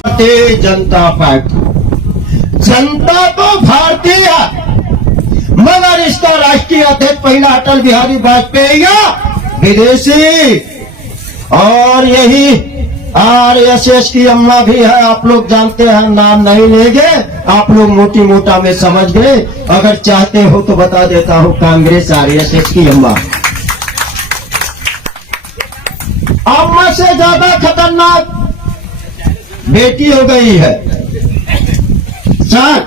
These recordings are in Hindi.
भारतीय जनता पार्टी, जनता तो भारतीय है, मगर इसका राष्ट्रीय अध्यक्ष पहला अटल बिहारी वाजपेयी विदेशी, और यही आरएसएस की अम्मा भी है। आप लोग जानते हैं, नाम नहीं लेंगे, आप लोग मोटी मोटा में समझ गए। अगर चाहते हो तो बता देता हूं, कांग्रेस आरएसएस की अम्मा। अम्मा से ज्यादा खतरनाक बेटी हो गई है सर,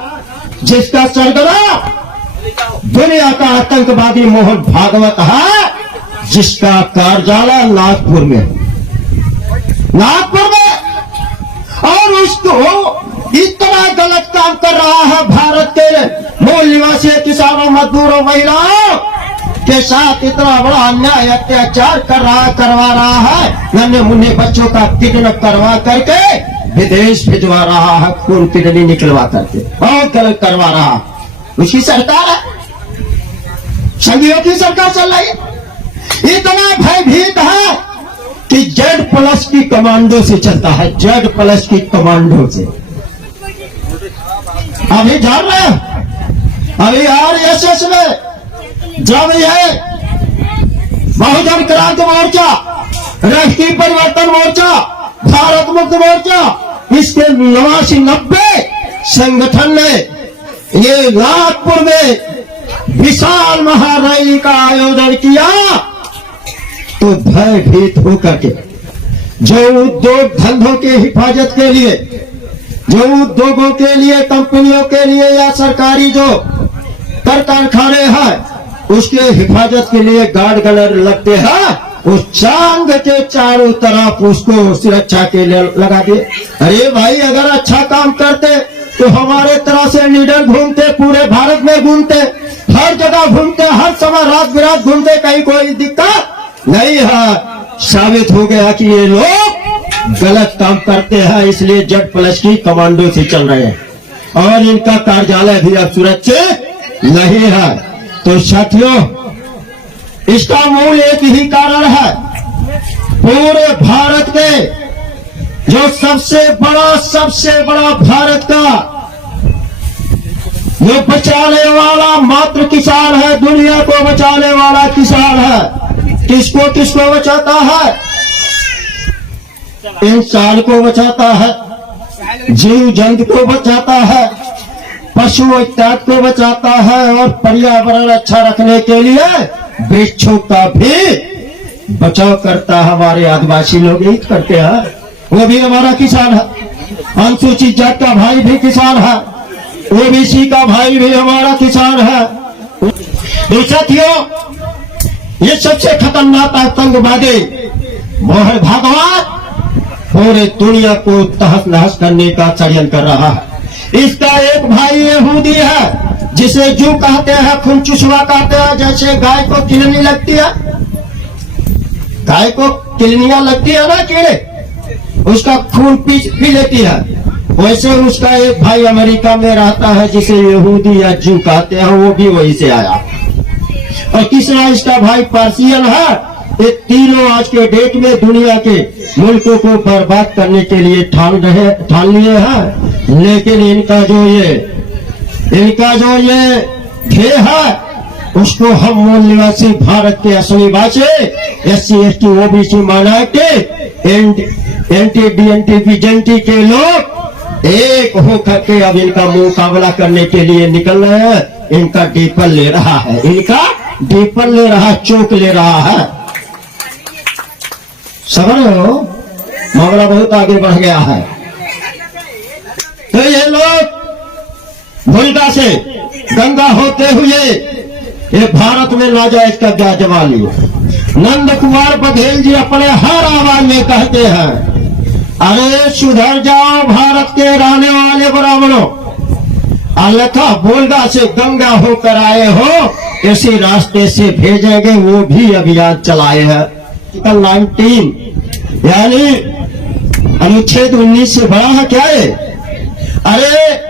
जिसका सरगना दुनिया का आतंकवादी मोहन भागवत है, जिसका कार्यालय नागपुर में और उसको इतना गलत काम कर रहा है भारत के मूल निवासी किसानों, मजदूरों, महिलाओं के साथ इतना बड़ा अन्याय अत्याचार करवा रहा है। नन्हे मुन्ने बच्चों का किडनैप करवा करके विदेश भिजवा रहा है, खून किडनी निकलवा करके, बहुत गलत करवा रहा है। उसकी सरकार है, संघियों की सरकार चल रही है। इतना भयभीत है कि Z+ की कमांडो से चलता है, Z+ की कमांडो से। अभी जान रहे हैं, अभी आरएसएस में जब यह बहुजन क्रांति मोर्चा, राष्ट्रीय परिवर्तन मोर्चा, भारत मुक्त मोर्चा, इसके 89-90 संगठन ने ये नागपुर में विशाल महारैली का आयोजन किया, तो भयभीत होकर के जो उद्योग धंधों के हिफाजत के लिए, जो उद्योगों के लिए, कंपनियों के लिए या सरकारी जो कारखाने हैं, उसके हिफाजत के लिए गार्ड गनर लगते हैं, उस चांद के चारों तरफ उसको सुरक्षा के लिए लगा दिए। अरे भाई, अगर अच्छा काम करते तो हमारे तरह से लीडर घूमते, पूरे भारत में घूमते, हर जगह घूमते, हर समय रात बिरात घूमते, कहीं कोई दिक्कत नहीं है। साबित हो गया कि ये लोग गलत काम करते हैं, इसलिए Z+ की कमांडो से चल रहे हैं, और इनका कार्यालय भी अब सुरक्षित नहीं है। तो साथियों, इसका मूल एक ही कारण है, पूरे भारत के जो सबसे बड़ा भारत का जो बचाने वाला मात्र किसान है, दुनिया को बचाने वाला किसान है। किसको बचाता है? इंसान को बचाता है, जीव जंतु को बचाता है, पशु इत्यादि को बचाता है, और पर्यावरण अच्छा रखने के लिए वृक्षों का भी बचाव करता है। हमारे आदिवासी लोग यही करते हैं, वो भी हमारा किसान है। अनुसूचित जाति का भाई भी किसान है, ओबीसी का भाई भी हमारा किसान है। तो साथियों, ये सबसे खतरनाक आतंकवादी मोहन भागवत पूरे दुनिया को तहस नहस करने का षड्यंत्र कर रहा है। इसका एक भाई यहूदी है, जिसे जू कहते हैं, खून चुसवा कहते हैं। जैसे गाय को किलनी लगती है, गाय को किलनियां लगती है ना, कीड़े, उसका खून पी लेती है, वैसे उसका एक भाई अमेरिका में रहता है, जिसे यहूदी या जू कहते हैं, वो भी वहीं से आया। और तीसरा इसका भाई पार्सियन है। ये तीनों आज के डेट में दुनिया के मुल्कों को बर्बाद करने के लिए ठान लिए हैं। लेकिन इनका जो ये ध्येय है, उसको हम मूल निवासी भारत के असली वासी, SC ST OBC minority, NT BJT के लोग एक होकर के अब इनका मुकाबला करने के लिए निकल रहे हैं। इनका डीपल ले रहा है, चौक ले रहा है। समझ रहे हो, मामला बहुत आगे बढ़ गया है। तो ये लोग भूलगा से गंगा होते हुए ये भारत में नाजायज कब्जा जमा लिए। नंद कुमार बघेल जी अपने हर आवाज में कहते हैं, अरे सुधर जाओ भारत के रहने वाले ब्राह्मणों, अन्यथा भूलगा से गंगा होकर आए हो, इसी रास्ते से भेजेंगे। वो भी अभियान चलाए हैं। 19 यानी अनुच्छेद 19 से बड़ा है क्या है? अरे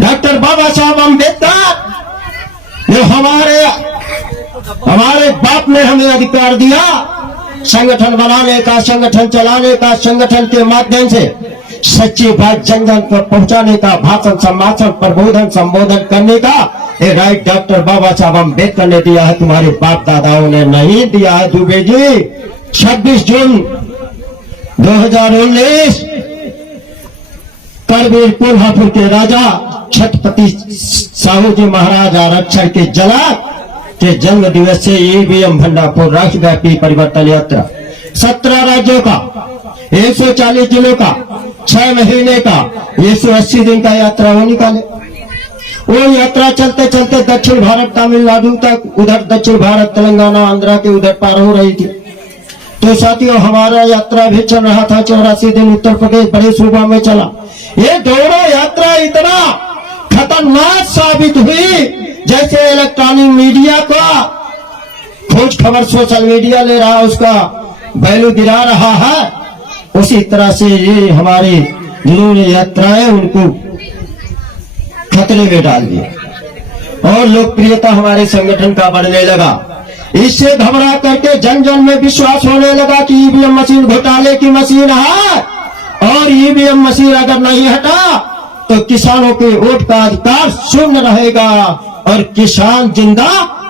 डॉक्टर बाबा साहब अम्बेडकर ने हमारे बाप ने हमें अधिकार दिया संगठन बनाने का, संगठन चलाने का, संगठन के माध्यम से सच्ची बात जन जन तक पहुंचाने का, भाषण संभाषण प्रबोधन संबोधन करने का ये राइट डॉक्टर बाबा साहब अम्बेडकर ने दिया है, तुम्हारे बाप दादाओं ने नहीं दिया है। दुबे जी 26 जून 2019 करवीर कोल्हापुर के राजा छत्रपति साहू जी महाराज आरक्षण के जला के जन्म दिवस से ईवीएम भंडारपुर राष्ट्रव्यापी परिवर्तन यात्रा 17 राज्यों का 140 जिलों का 6 महीने का 180 दिन का यात्रा वो निकाले। वो यात्रा चलते चलते दक्षिण भारत तमिलनाडु तक, उधर दक्षिण भारत तेलंगाना आंध्रा के उधर पार हो रही थी। तो साथियों हमारा यात्रा भी चल रहा था। 84 दिन उत्तर प्रदेश बड़े सूबा में चला। ये दोनों यात्रा इतना खतरनाक साबित हुई जैसे इलेक्ट्रॉनिक मीडिया का खोज खबर सोशल मीडिया ले रहा, उसका वैल्यू गिरा रहा है, उसी तरह से ये हमारी जिन्होंने यात्राएं उनको खतरे में डाल दिया और लोकप्रियता हमारे संगठन का बढ़ने लगा। इससे घबरा करके जन जन में विश्वास होने लगा कि ईवीएम मशीन घोटाले की मशीन है और ईवीएम मशीन अगर नहीं हटा तो किसानों के वोट का अधिकार शून्य रहेगा और किसान जिंदा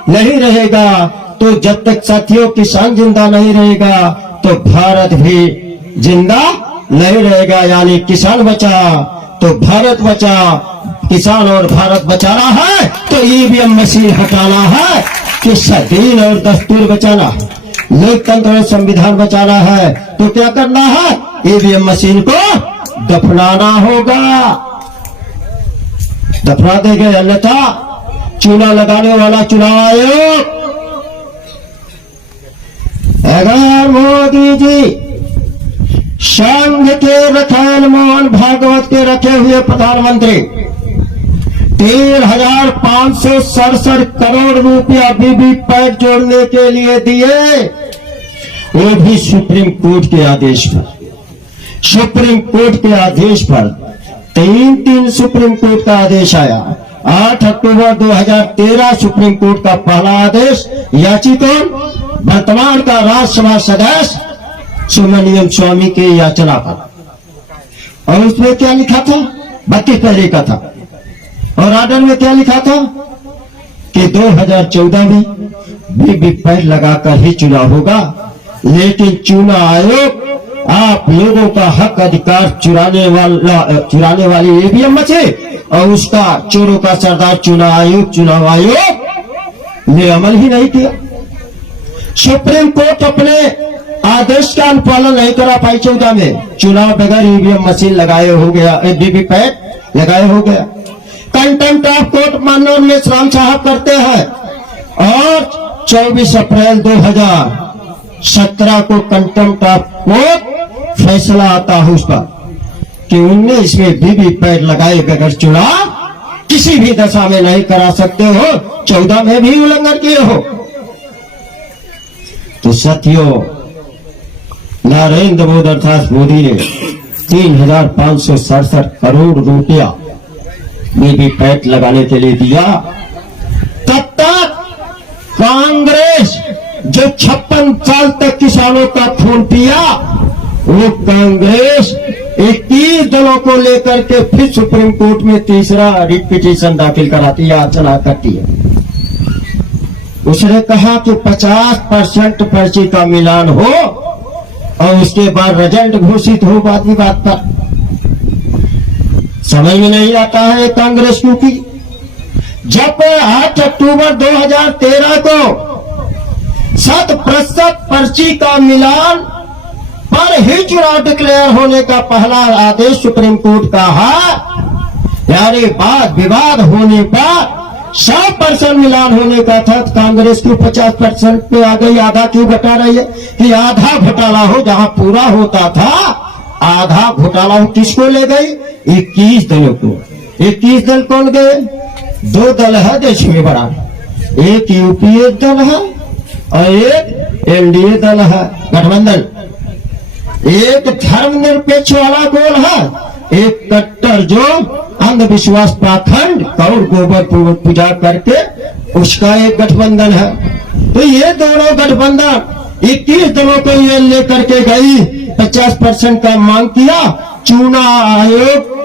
नहीं रहेगा। तो जब तक साथियों किसान जिंदा नहीं रहेगा तो भारत भी जिंदा नहीं रहेगा। यानी किसान बचा तो भारत बचा, किसान और भारत बचाना है तो ईवीएम मशीन हटाना है, कि दीन और दस्तूर बचाना है, लोकतंत्र और संविधान बचाना है तो क्या करना है, ईवीएम मशीन को दफनाना होगा। दफना देंगे अन्यथा चूना लगाने वाला चुनाव आयोग अगर मोदी जी संघ के रखेल मोहन भागवत के रखे हुए प्रधानमंत्री 3,567 करोड़ रुपया वीवीपैट जोड़ने के लिए दिए, वो भी सुप्रीम कोर्ट के आदेश पर। सुप्रीम कोर्ट के आदेश पर 3 सुप्रीम कोर्ट का आदेश आया। 8 अक्टूबर 2013 सुप्रीम कोर्ट का पहला आदेश याचिका वर्तमान का राज्यसभा सदस्य सुब्रमण्यम स्वामी के याचना पर। और उसमें क्या लिखा था, 32 पहले का था और आर्डर में क्या लिखा था कि 2014 में वीवीपैट लगाकर ही चुनाव होगा, लेकिन चुनाव आयोग आप लोगों का हक अधिकार चुराने वाली ईवीएम मशीन और उसका चोरों का सरदार चुनाव आयोग ने अमल ही नहीं किया। सुप्रीम कोर्ट अपने आदेश का अनुपालन नहीं करा पाई। 14 में चुनाव बगैर ईवीएम मशीन लगाए हो गया, वीवीपैट लगाए हो गया। कंटेम्प्ट ऑफ कोर्ट माननीय मेश्राम साहब करते हैं और 24 अप्रैल 2017 को कंटेम्प्ट ऑफ कोर्ट फैसला आता है उसका कि 19 में वीवीपैट लगाए बगैर चुनाव किसी भी दशा में नहीं करा सकते हो, 14 में भी उल्लंघन किए हो। तो साथियों नरेंद्र मोदी अर्थात मोदी ने 3,567 करोड़ रुपया वीवीपैट लगाने के लिए दिया। तब तक कांग्रेस जो 56 साल तक किसानों का खून पिया, वो कांग्रेस 21 दलों को लेकर के फिर सुप्रीम कोर्ट में तीसरा रिट पिटीशन दाखिल कराती है, याचना करती है। उसने कहा कि 50% पर्ची का मिलान हो और उसके बाद रिजल्ट घोषित हो। बात की बात पर समझ में नहीं आता है कांग्रेस क्योंकि जब 8 अक्टूबर 2013 को 100% पर्ची का मिलान पर ही चुनाव डिक्लेयर होने का पहला आदेश सुप्रीम कोर्ट का है, यानी वाद विवाद होने पर 100% मिलान होने का था, कांग्रेस क्यों 50% पे आ गई? आधा क्यों घटा रही है कि आधा घोटाला हो? जहां पूरा होता था आधा घोटाला हो, किसको ले गई? 21 दलों को। 21 दल कौन गए? 2 दल है देश में बड़ा, एक यूपीए दल है और एक एनडीए दल है गठबंधन। एक धर्मनिरपेक्ष वाला गोल है, एक कट्टर जो अंधविश्वास पाखंड और गोबर पूजा करके उसका एक गठबंधन है। तो ये दोनों गठबंधन 21 दलों को ये लेकर के गई, 50% का मांग किया चुनाव आयोग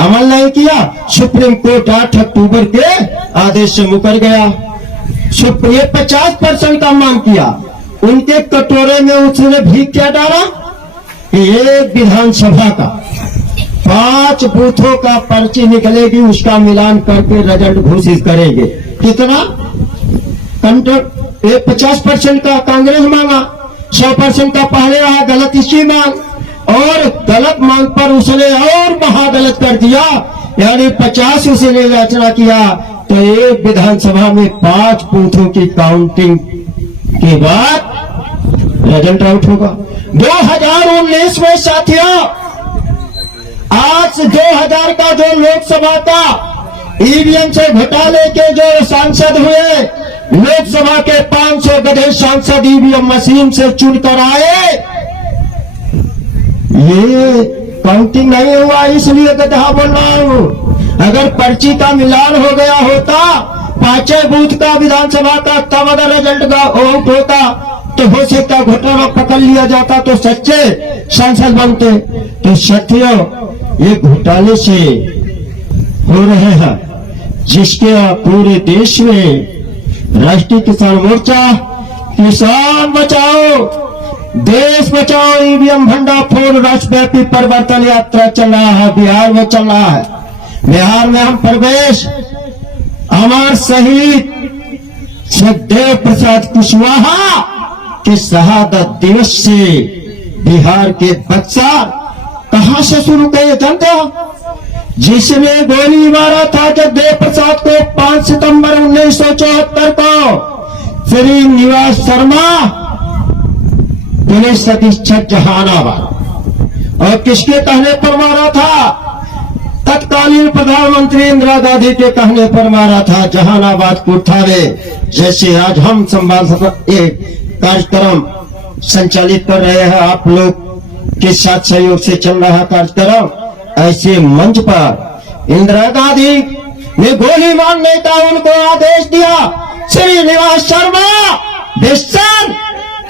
अमल नहीं किया। सुप्रीम कोर्ट 8 अक्टूबर के आदेश से मुकर गया। सुप्रीम 50% का मांग किया। उनके कटोरे में उसने भी क्या डाला? एक विधानसभा का 5 बूथों का पर्ची निकलेगी, उसका मिलान करके रिजल्ट घोषित करेंगे। कितना? 50% का कांग्रेस मांगा, 100% का पहले रहा गलत इसकी मांग, और गलत मांग पर उसने और महागलत कर दिया, यानी 50 उसने याचना किया। तो एक विधानसभा में 5 बूथों की काउंटिंग के बाद रिजल्ट आउट होगा। 2019 में साथियों, आज 2000 का जो लोकसभा का ईवीएम से घोटाले के जो सांसद हुए, लोकसभा के 500 गधे सांसद ईवीएम मशीन से चुनकर आए। ये काउंटिंग नहीं हुआ, इसलिए गधा बोल रहा हूं। अगर पर्ची का मिलान हो गया होता 5 बूथ का विधानसभा का, तब अगर रिजल्ट का आउट होता तो हो सकता घोटाला पकड़ लिया जाता, तो सच्चे सांसद बनते। तो साथियों, ये घोटाले से हो रहे हैं, जिसके पूरे देश में राष्ट्रीय किसान मोर्चा, किसान बचाओ देश बचाओ, ईवीएम भंडाफोड़ राष्ट्रव्यापी परिवर्तन यात्रा चल रहा है। बिहार में चल रहा है। बिहार में हम प्रवेश अमर शहीद सुखदेव प्रसाद कुशवाहा के शहादत दिवस से बिहार के बक्सर कहां से शुरू किए जानते हो? जिसने गोली मारा था सुखदेव प्रसाद को 5 सितंबर 1974 को श्रीनिवास शर्मा, पुलिस अधीक्षक जहानाबाद। और किसके कहने पर मारा था? तत्कालीन प्रधानमंत्री इंदिरा गांधी के कहने पर मारा था। जहानाबाद कोठा में जैसे आज हम संवाद एक कार्यक्रम संचालित कर रहे हैं, आप लोग के साथ सहयोग से चल रहा कार्यक्रम, ऐसे मंच पर इंदिरा गांधी ने गोली मारने का उनको आदेश दिया। श्रीनिवास शर्मा बेसन,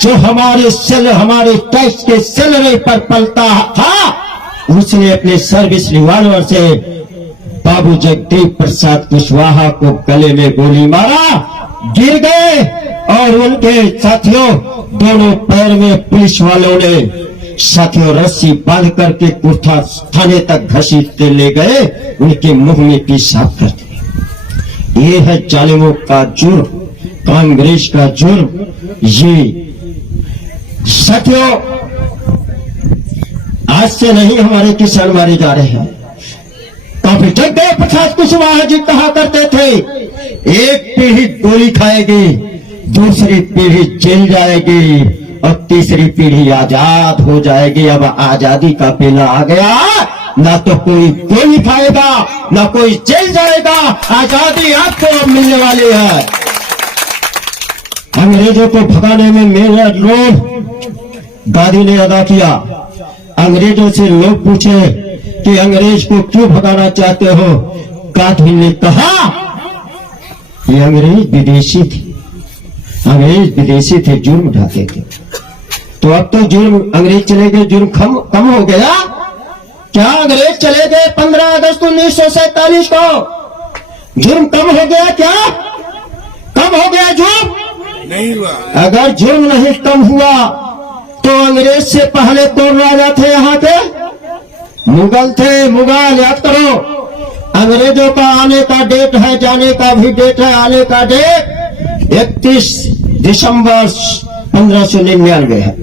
जो हमारे टैक्स के सैलरी पर पलता था, उसने अपने सर्विस रिवॉल्वर से बाबू जगदेव प्रसाद कुशवाहा को गले में गोली मारा, गिर गए, और उनके साथियों दोनों पैर में पुलिस वालों ने साथियों रस्सी बांध करके कुर्था थाने तक घसीटते ले गए, उनके मुंह में पेशाब कर दिया। ये है जालिमों का जुर्म, कांग्रेस का जुर्म। ये साथियों, आज से नहीं हमारे किसान मारे जा रहे हैं। काफी जगदेव प्रसाद कुशवाहा जी कहा करते थे, एक पीढ़ी गोली खाएगी, दूसरी पीढ़ी जेल जाएगी, और तीसरी पीढ़ी आजाद हो जाएगी। अब आजादी का बेला आ गया, ना तो कोई गोली खाएगा, ना कोई जेल जाएगा। आजादी आपको मिलने वाली है। अंग्रेजों को भगाने में मेरा रोल गांधी ने अदा किया। अंग्रेजों से लोग पूछे कि अंग्रेज को क्यों भगाना चाहते हो? गांधी ने कहा कि अंग्रेज विदेशी थे, अंग्रेज विदेशी थे, जुर्म ढाते थे। तो अब तो जुर्म, अंग्रेज चले गए, जुर्म कम हो गया क्या? अंग्रेज चले गए 15 अगस्त 1947 को, जुर्म कम हो गया क्या? कम हो गया जुर्म? नहीं हुआ। अगर जुर्म नहीं कम हुआ तो अंग्रेज से पहले कौन राजा थे यहाँ के? मुगल थे। मुगल याद करो, अंग्रेजों का आने का डेट है, जाने का भी डेट है। आने का डेट 31 दिसंबर 1599 है।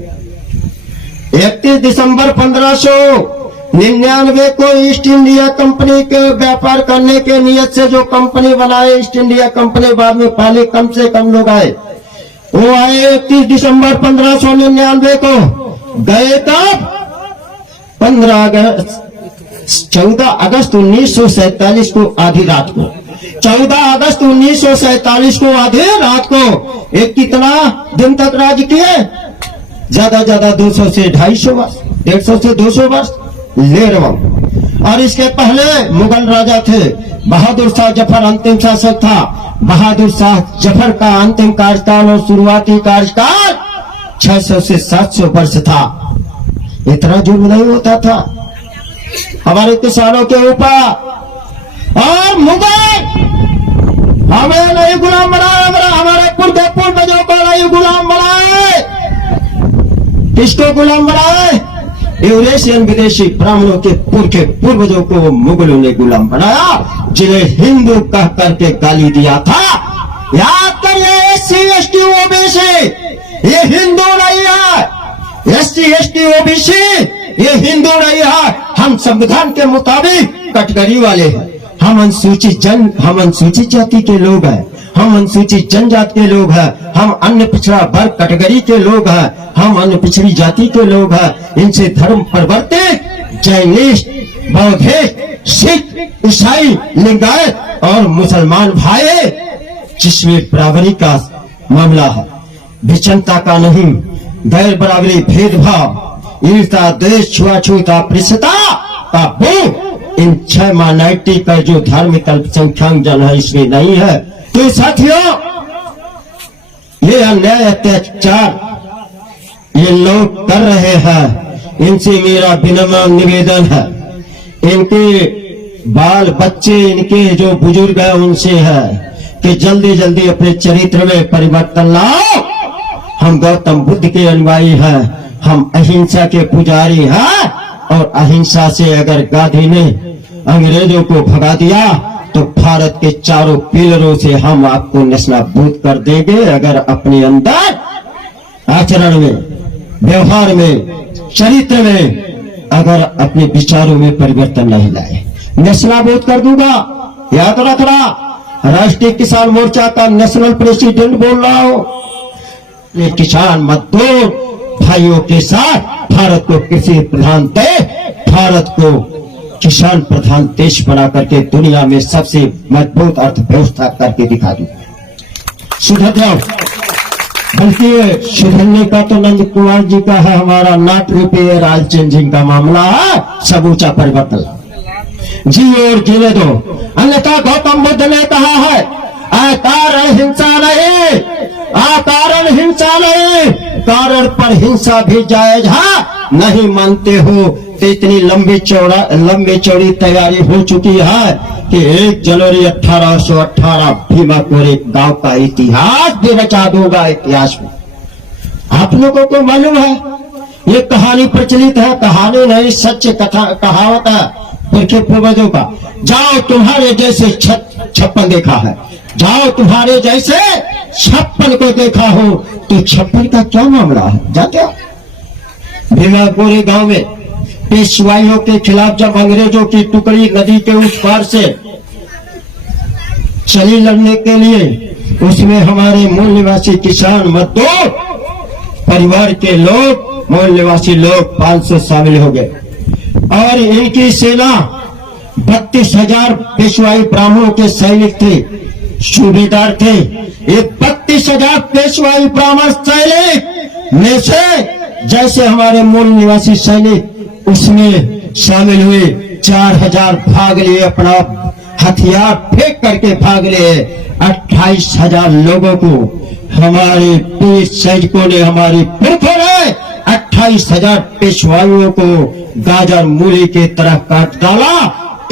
31 दिसंबर 1599 को ईस्ट इंडिया कंपनी के व्यापार करने के नियत से जो कंपनी बनाए, ईस्ट इंडिया कंपनी, बाद में पहले कम से कम लोग आए, वो आए 31 दिसंबर 1599 को। गए तब 14 अगस्त 1947 को आधी रात को, 14 अगस्त 1947 को आधी रात को। एक कितना दिन तक राज किए? ज्यादा 200 से 250 वर्ष, 150 से 200 वर्ष ले रहा हूं। और इसके पहले मुगल राजा थे, बहादुर शाह जफर अंतिम शासक था। बहादुर शाह जफर का अंतिम कार्यकाल और शुरुआती कार्यकाल 600 से 700 वर्ष था। इतना जुर्म नहीं होता था। हमारे किसानों के ऊपर। और मुगल हमें नहीं गुलाम बनाया, हमारे पूर्वजों को नहीं गुलाम बनाए। किसको गुलाम बनाए? यूरेशियन विदेशी ब्राह्मणों के पूर्वजों को मुगलों ने गुलाम बनाया, जिन्हें हिंदू कह करके गाली दिया था। याद करिए, SC ST OBC ये हिंदू नहीं है। SC ST OBC ये हिंदू नहीं है। हम संविधान के मुताबिक कैटेगरी वाले हैं। हम अनुसूचित जाति के लोग हैं, हम अनुसूचित जनजाति के लोग हैं, हम अन्य पिछड़ा वर्ग कैटेगरी के लोग हैं, हम अन्य पिछड़ी जाति के लोग हैं। इनसे धर्म परिवर्तित जैनिस्ट, बौद्धिस्ट, सिख, ईसाई, लिंगायत और मुसलमान भाई, जिसमें बराबरी का मामला है, विषमता का नहीं, गैर बराबरी, भेदभाव, ईर्ष्या, द्वेष, छुआछूत, अस्पृश्यता का बोध इन 6 माइनॉरिटी का जो धार्मिक अल्पसंख्यक जन है इसमें नहीं है। तो साथियों, ये अन्याय अत्याचार ये लोग कर रहे हैं, इनसे मेरा विनम्र निवेदन है, इनके बाल बच्चे, इनके जो बुजुर्ग हैं उनसे है कि जल्दी जल्दी अपने चरित्र में परिवर्तन लाओ। हम गौतम बुद्ध के अनुयायी हैं, हम अहिंसा के पुजारी हैं, और अहिंसा से अगर गांधी ने अंग्रेजों को भगा दिया तो भारत के चारों पिलरों से हम आपको नस्तानाबूद कर देंगे, अगर अपने अंदर, आचरण में, व्यवहार में, चरित्र में अगर अपने विचारों में परिवर्तन नहीं लाए, नस्तानाबूद कर दूंगा। याद रखना, राष्ट्रीय किसान मोर्चा का नेशनल प्रेसिडेंट बोल रहा हूं। ये किसान मजदूर भाइयों के साथ भारत को कृषि प्रधान देश, भारत को किसान प्रधान देश बना करके दुनिया में सबसे मजबूत अर्थव्यवस्था करके दिखा दूं। सुधर जाओ, बल्कि सुधरने का तो नंद कुमार जी का है, हमारा नॉट रूपे राज चेंजिंग का मामला है, सब ऊंचा परिवर्तन जी और जीने दो। अन्यथा गौतम बुद्ध ने कहा है, अकारण हिंसा नहीं, अकारण हिंसा नहीं, कारण पर हिंसा भी जायज है। नहीं मानते हो तो इतनी लंबी चौड़ी तैयारी हो चुकी है कि 1 जनवरी 1818 भीमा कोरे गांव का इतिहास भी रचा दूंगा इतिहास में। आप लोगों को मालूम है, ये कहानी प्रचलित है, कहानी नहीं सच कथा कहावत है पुरखे पूर्वजों का। जाओ तुम्हारे जैसे 56 देखा है, जाओ तुम्हारे जैसे 56 को देखा हो, तो 56 का क्या मामला है जाते हो? भीमा कोरे गांव में पेशवाइयों के खिलाफ जब अंग्रेजों की टुकड़ी नदी के उस पार से चली लड़ने के लिए, उसमें हमारे मूल निवासी किसान मजदूर परिवार के लोग, मूल निवासी लोग 500 शामिल हो गए, और इनकी सेना 32,000 पेशवाई ब्राह्मणों के सैनिक थे, सूबेदार थे। ये 32,000 पेशवाई ब्राह्मण सैनिक में से जैसे हमारे मूल निवासी सैनिक उसमें शामिल हुए, 4,000 भाग लिए, अपना हथियार फेंक करके भाग लिए। 28,000 लोगों को हमारे पीर सैनिकों ने, हमारी पुरखों ने 28,000 पेशवाइयों को गाजर मूली के तरह काट डाला।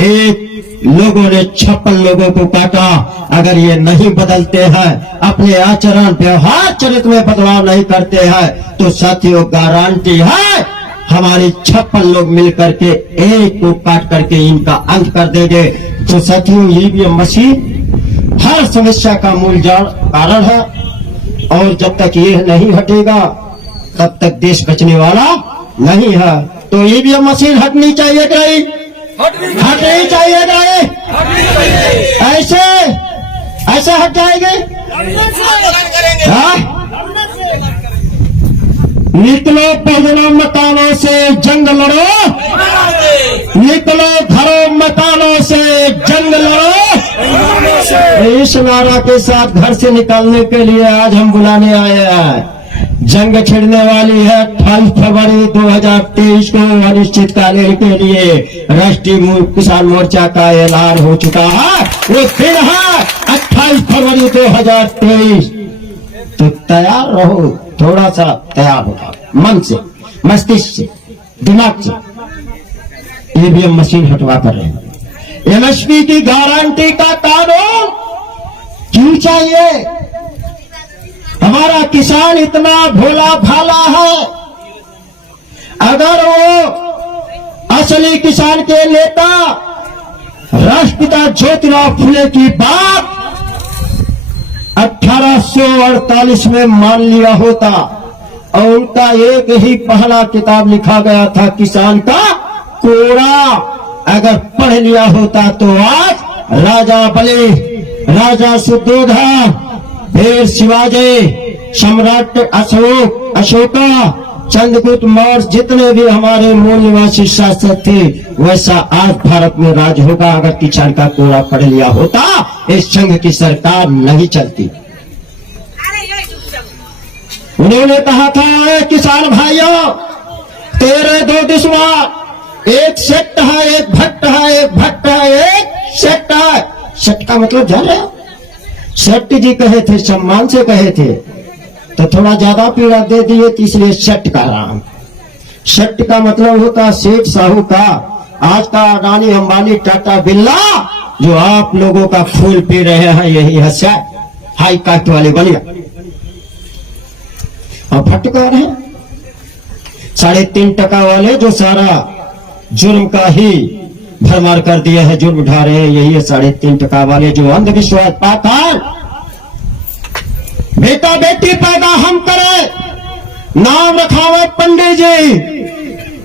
एक लोगों ने 56 लोगों को काटा। अगर ये नहीं बदलते हैं, अपने आचरण व्यवहार चरित्र में बदलाव नहीं करते हैं, तो साथियों गारंटी है हमारे 56 लोग मिलकर के एक को काट करके इनका अंत कर देंगे। तो साथियों, ईवीएम मशीन हर समस्या का मूल कारण है, और जब तक ये नहीं हटेगा तब तक देश बचने वाला नहीं है। तो ईवीएम मशीन हटनी चाहिए कि नहीं? हटनी चाहिए कि नहीं? ऐसे हट जाएंगे? निकलो पहनों मकानों से जंग लड़ो, निकलो घरों मकानों से जंग लड़ो। इस नारा के साथ घर से निकालने के लिए आज हम बुलाने आए हैं। जंग छिड़ने वाली है 28 फरवरी 2023 को अनिश्चितकालीन के लिए राष्ट्रीय किसान मोर्चा का ऐलान हो चुका है। वो दिन है 28 फरवरी 2023। तो तैयार रहो, थोड़ा सा तैयार हो, मन से, मस्तिष्क से, दिमाग से। ईवीएम मशीन हटवा कर रहे हैं। एमएसपी की गारंटी का कानून क्यों चाहिए? हमारा किसान इतना भोला भाला है, अगर वो असली किसान के नेता राष्ट्रपिता ज्योतिराव फुले की बात 1848 में मान लिया होता और उनका एक ही पहला किताब लिखा गया था किसान का कोरा, अगर पढ़ लिया होता तो आज राजा बलि, राजा सुद्धोधन, फिर शिवाजी, सम्राट अशोका, चंद्रगुप्त मौर्य, जितने भी हमारे मूल निवासी शासक थे, वैसा आज भारत में राज होगा अगर किसान का कोरा पढ़ लिया होता। इस संघ की सरकार नहीं चलती। उन्होंने कहा था, किसान भाइयों, तेरे दो दुश्मन, एक सेट है, एक भट्ट है, एक भट्ट है, एक सेट है। सेट का मतलब जान रहे हो? सेठ जी कहे थे, सम्मान से कहे थे, तो थोड़ा ज्यादा पीड़ा दे दिए तो इसलिए सेट का नाम। सेट का मतलब होता सेठ साहूकार। आज का अडानी, अंबानी, टाटा, बिरला जो आप लोगों का फूल पी रहे हैं, यही है सेट, हाई कास्ट वाले बलिया। और भट्टकार है 3.5% वाले जो सारा जुर्म का ही भरमार कर दिया है, जुर्म उठा रहे हैं, यही है 3.5% वाले जो अंधविश्वास पाखंड। बेटा बेटी पैदा हम करें, नाम रखावे पंडित जी,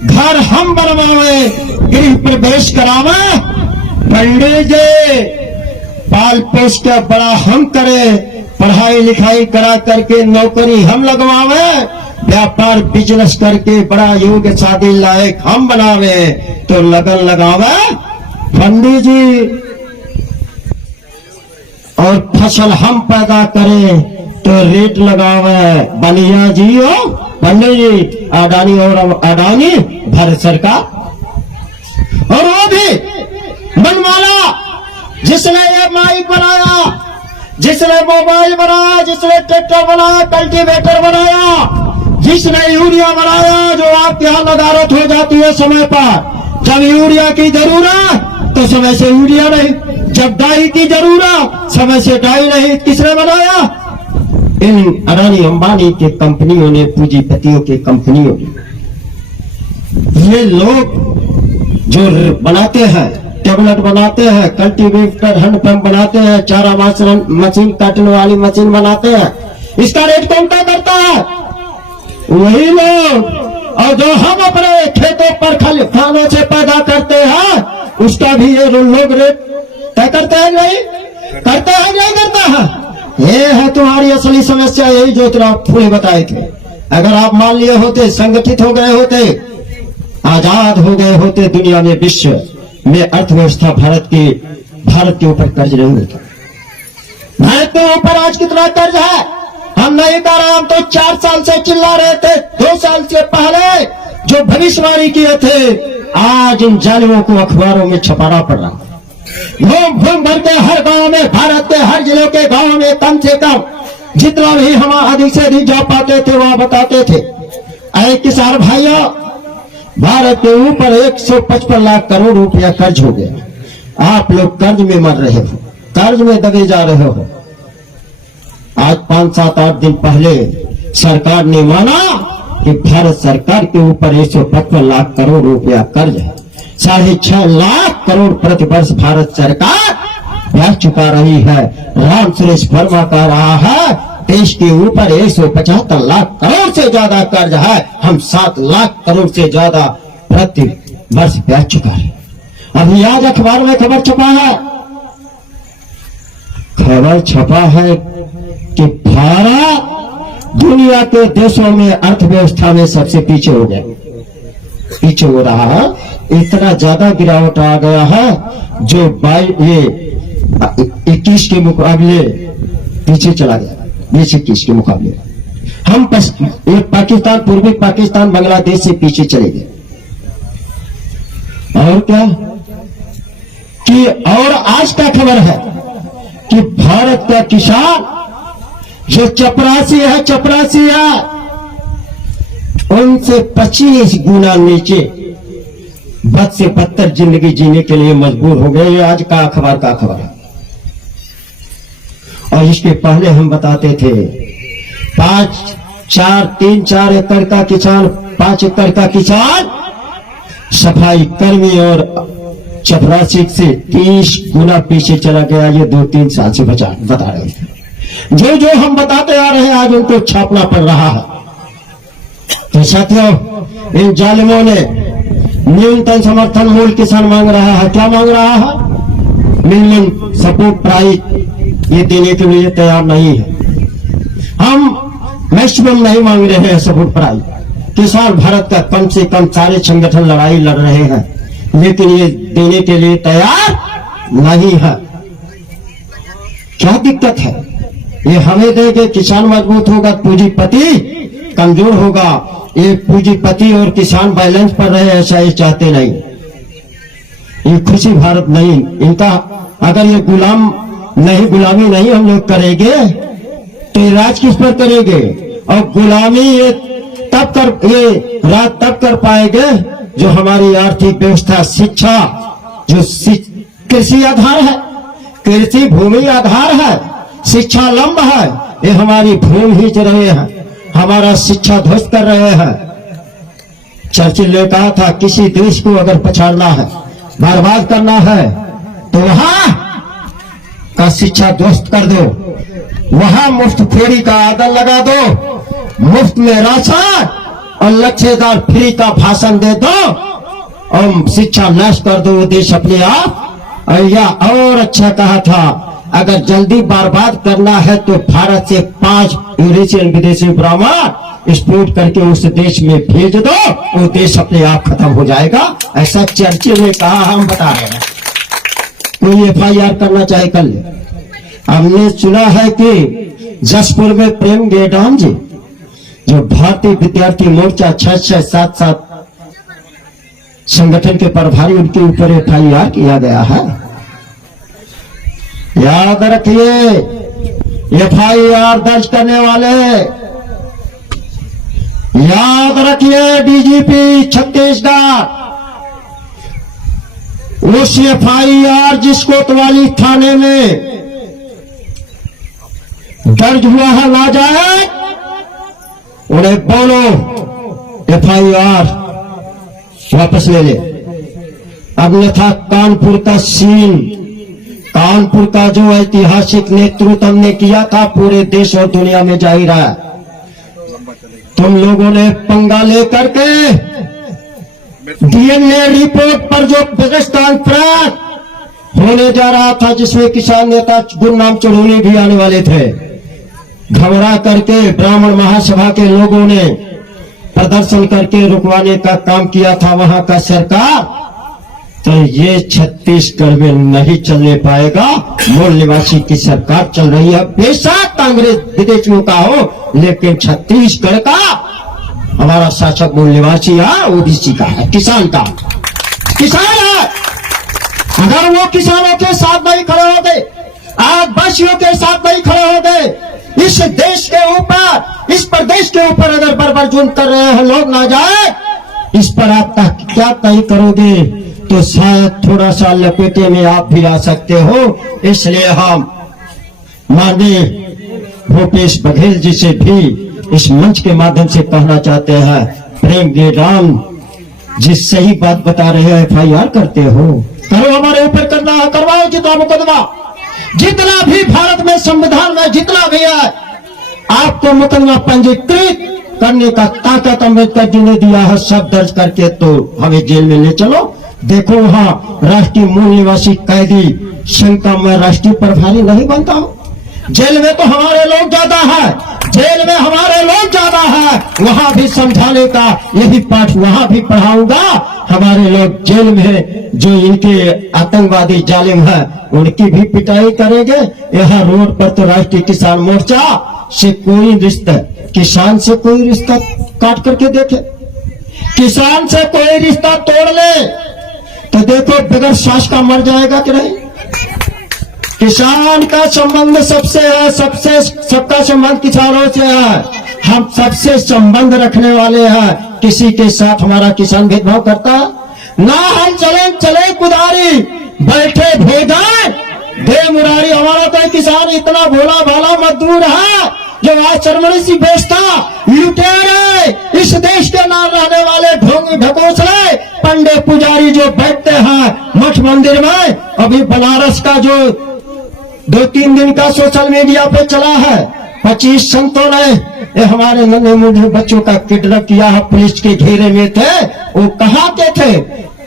घर हम बनवावे, गृह प्रवेश करावे पंडित जी, पाल पोष के बड़ा हम करें, पढ़ाई लिखाई करा करके नौकरी हम लगवावे, व्यापार बिजनेस करके बड़ा योग्य शादी लायक हम बनावे, तो लगन लगावे पंडित जी, और फसल हम पैदा करें तो रेट लगावे बलिया जी और पंडित जी, अडानी और अडानी भारत सरकार। और वो भी मनमाना, जिसने ये माइक बनाया, जिसने मोबाइल बनाया, जिसने ट्रैक्टर बनाया, कल्टीवेटर बनाया, जिसने यूरिया बनाया, जो आपके यहां नदारत हो जाती है समय पर, जब यूरिया की जरूरत तो समय से यूरिया नहीं, जब डाई की जरूरत समय से डाई नहीं, किसने बनाया? इन अडानी अंबानी के कंपनियों ने, पूंजीपतियों के कंपनियों ने। ये लोग जो बनाते हैं, टेबलेट बनाते हैं, कल्टीवेटर, हैंड पंप बनाते हैं, चारा मशीन, काटने वाली मशीन बनाते हैं, इसका रेट कौन तय करता है? वही लोग। और जो हम अपने खेतों पर खानों से पैदा करते हैं, उसका भी ये लोग रेट तय करते हैं, नहीं करते हैं, नहीं करता है। ये है तुम्हारी असली समस्या, यही जो फूले बताए थे। अगर आप मान लिए होते, संगठित हो गए होते, आजाद हो गए होते, दुनिया में, विश्व में अर्थव्यवस्था भारत के ऊपर कर्ज नहीं होता। भारत के ऊपर आज कितना कर्ज है हम नहीं कर रहे। हम तो 4 साल से चिल्ला रहे थे, 2 साल से पहले जो भविष्यवाणी किए थे, आज इन जालिमों को अखबारों में छपाना पड़ रहा। घूम घूम भर के हर गांव में, भारत के हर जिलों के गांव में कम से कम जितना भी हम अधिक से अधिक जा पाते थे वहां बताते थे। अरे किसान भाइयों, भारत के ऊपर 155 लाख करोड़ रुपया कर्ज हो गया। आप लोग कर्ज में मर रहे हो, कर्ज में दबे जा रहे हो। आज 5-7-8 दिन पहले सरकार ने माना कि भारत सरकार के ऊपर 155 लाख करोड़ रुपया कर्ज है। 6.5 लाख करोड़ प्रति वर्ष भारत सरकार ब्याज चुका रही है। राम सुरेश वर्मा कह रहा है देश के ऊपर 175 लाख करोड़ से ज्यादा कर्ज है, हम 7 लाख करोड़ से ज्यादा प्रति वर्ष ब्याज चुका है। अभी आज अखबार में खबर छपा है कि भारत दुनिया के देशों में अर्थव्यवस्था में सबसे पीछे हो गया, पीछे हो रहा है। इतना ज्यादा गिरावट आ गया है जो 21 के मुकाबले पीछे चला गया, 20-21 के मुकाबले। हम पाकिस्तान, पूर्वी पाकिस्तान, बांग्लादेश से पीछे चले गए। और क्या कि और आज का खबर है कि भारत का किसान जो चपरासी है उनसे 25 गुना नीचे बद से बदतर जिंदगी जीने के लिए मजबूर हो गए। ये आज का अखबार का खबर है। और इसके पहले हम बताते थे 3-4 एकड़ का किसान, 5 एकड़ का किसान सफाई कर्मी और चपरासी से 30 गुना पीछे चला गया। ये 2-3 साल से बता रहे थे। जो जो हम बताते आ रहे हैं आज उनको छापना पड़ रहा है। तो साथियों, इन जालिमों ने न्यूनतम समर्थन मूल्य किसान मांग रहा है। क्या मांग रहा है? मिनिमम सपोर्ट प्राइस ये देने के लिए तैयार नहीं है। हम मैक्सिमम नहीं मांग रहे हैं सपोर्ट प्राइस। किसान भारत का कम से कम सारे संगठन लड़ाई लड़ रहे हैं, लेकिन ये देने के लिए तैयार नहीं है। क्या दिक्कत है? ये हमें देंगे, किसान मजबूत होगा, पूंजीपति कमजोर होगा। ये पूंजीपति और किसान बैलेंस पर रहे, ऐसा ये चाहते नहीं। ये खुशी भारत नहीं इनका। अगर ये गुलामी नहीं हम लोग करेंगे तो ये राज किस पर करेंगे? और गुलामी ये राज तब कर पाएंगे जो हमारी आर्थिक व्यवस्था, शिक्षा, जो कृषि आधार है, कृषि भूमि आधार है, शिक्षा लंब है, ये हमारी भूमि खींच रहे हैं, हमारा शिक्षा ध्वस्त कर रहे हैं। चर्चिल ने कहा था किसी देश को अगर पछाड़ना है, बर्बाद करना है, तो वहां का शिक्षा ध्वस्त कर दो, वहां मुफ्त फेरी का आदर लगा दो, मुफ्त में राशन और लच्छेदार फ्री का भाषण दे दो और शिक्षा नष्ट कर दो, वो देश अपने आप। और अच्छा कहा था अगर जल्दी बर्बाद करना है तो भारत से 5 यूरेशियन विदेशी ब्राह्मण एक्सपोर्ट करके उस देश में भेज दो, वो देश अपने आप खत्म हो जाएगा। ऐसा चर्चिल ने कहा, हम बता रहे हैं। कोई FIR करना चाहे कर ले। हमने सुना है कि जसपुर में प्रेम गेडाम जी, जो भारतीय विद्यार्थी मोर्चा 6-7 संगठन के प्रभारी, उनके ऊपर FIR किया गया है। याद रखिए, FIR दर्ज करने वाले, याद रखिए DGP छत्तीसगढ़, उस FIR जिस कोतवाली थाने में दर्ज हुआ है नाजायज, उन्हें बोलो FIR वापस ले ले। अन्यथा कानपुर का सीन, कानपुर का जो ऐतिहासिक नेतृत्व हमने किया था पूरे देश और दुनिया में जाहिर है। तुम लोगों ने पंगा लेकर के DNA रिपोर्ट पर जो पाकिस्तान प्राप्त होने जा रहा था, जिसमें किसान नेता गुरनाम चढ़ूनी भी आने वाले थे, घबरा करके ब्राह्मण महासभा के लोगों ने प्रदर्शन करके रुकवाने का काम किया था वहां का सरकार। तो ये छत्तीसगढ़ में नहीं चलने पाएगा। मूल निवासी की सरकार चल रही है, बेशक कांग्रेस विदेशियों का हो, लेकिन छत्तीसगढ़ का हमारा शासक मूल निवासी है, OBC का है, किसान का, किसान है। अगर वो किसानों के साथ नहीं खड़े हो गए, आदिवासियों के साथ नहीं खड़े हो गए, इस देश के ऊपर, इस प्रदेश के ऊपर अगर बर्बर जुल्म कर रहे हैं लोग ना जाए, इस पर आप क्या तय करोगे? तो शायद थोड़ा सा लपेटे में आप भी आ सकते हो। इसलिए हम माननीय भूपेश बघेल जी से भी इस मंच के माध्यम से कहना चाहते हैं, प्रेम गेडाम जिस सही बात बता रहे हैं, FIR करते हो, करो, हमारे ऊपर करना है, करवाओ जितना मुकदमा, जितना भी भारत में संविधान में जितना भी है, आपको मुकदमा पंजीकृत करने का ताकत अम्बेडकर जी ने दिया है। सब दर्ज करके तो हमें जेल में ले चलो। देखो वहां राष्ट्रीय मूल निवासी कैदी शंका में राष्ट्रीय प्रभारी नहीं बनता हूं। जेल में तो हमारे लोग ज्यादा है, जेल में हमारे लोग ज्यादा है, वहां भी समझाने का यही पाठ वहां भी पढ़ाऊंगा। हमारे लोग जेल में जो इनके आतंकवादी जालिम है उनकी भी पिटाई करेंगे। यहाँ रोड पर तो राष्ट्रीय किसान मोर्चा से कोई रिश्ता, किसान से कोई रिश्ता काट करके देखे, किसान से कोई रिश्ता तोड़ ले तो देखो बगैर सांस का मर जाएगा कि नहीं। किसान का संबंध सबसे है, सबका संबंध किसानों से है। हम सबसे संबंध रखने वाले हैं। किसी के साथ हमारा किसान भेदभाव करता है? ना हम चले चले कुदारी, बैठे भोजन दे मुरारी। हमारा तो किसान इतना भोला भाला मजदूर है जो आज चरमड़ी सी बेचता, लुटेरे, इस देश के नाम रहने वाले ढोंगी ढकोसले, पंडे पुजारी जो बैठते हैं मठ मंदिर में। अभी बनारस का जो 2-3 दिन का सोशल मीडिया पे चला है, 25 संतों ने ये हमारे नन्हे मुन्ने बच्चों का किडनैप किया है, पुलिस के घेरे में थे। वो कहाँ के थे?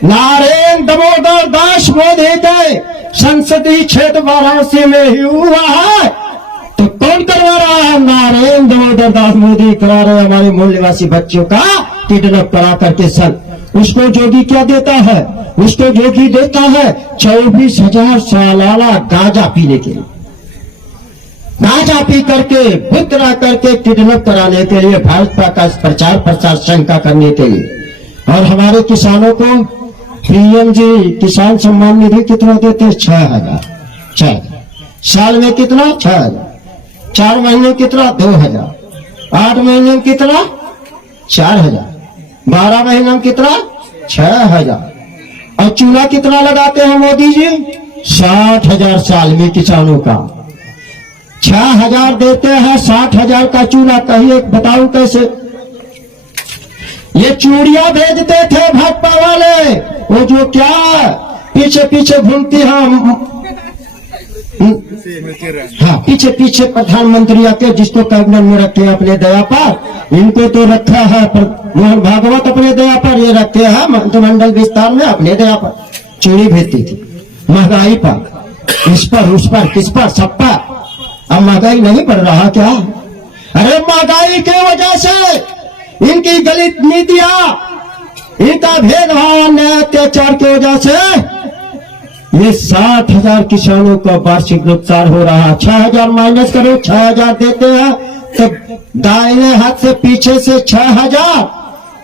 नारायण दामोदर दास मोदी के संसदीय क्षेत्र वाराणसी में ही हुआ है। तो कौन करवा रहा है? नारायण दामोदर दास मोदी करा रहे हमारे मूल निवासी बच्चों का किडनैप करा करके। सर उसको जोगी क्या देता है? उसको जोगी देता है 24,000 सालाना गांजा पीने के लिए, गांजा पी करके वितरा करके किडनैप कराने के लिए, भाजपा का प्रचार प्रसार शंका करने के लिए। और हमारे किसानों को पीएम जी किसान सम्मान निधि कितना देते हैं? 6,000। साल में कितना? 6,000। 4 महीने कितना? 2,000। 8 महीने में कितना? 4,000। 12 महीने में कितना? 6,000। और चूल्हा कितना लगाते हैं मोदी जी? 60,000 साल में किसानों का 6,000 देते हैं। 60,000 का चूल्हा कहिए बताओ कैसे? ये चूड़ियां भेजते थे भाजपा वाले, वो जो क्या पीछे पीछे घूमती है, हाँ पीछे पीछे प्रधानमंत्री आके जिसको कैबिनेट में रखे हैं अपने दया पर। इनको तो रखा है मोहन भागवत अपने दया पर, ये रखे हैं मंत्रिमंडल विस्तार में अपने दया पर। चूड़ी भेजती थी महंगाई पर, इस पर उस पर किस पर सब पर। अब महंगाई नहीं बढ़ रहा क्या? अरे महंगाई के वजह से, इनकी गलत नीतियां, इनका भेदभाव अन्याय अत्याचार की वजह से ये 60,000 किसानों का वार्षिक नुकसान हो रहा है। 6,000 माइनस करो, 6,000 देते हैं तो दाहिने हाथ से पीछे से 6,000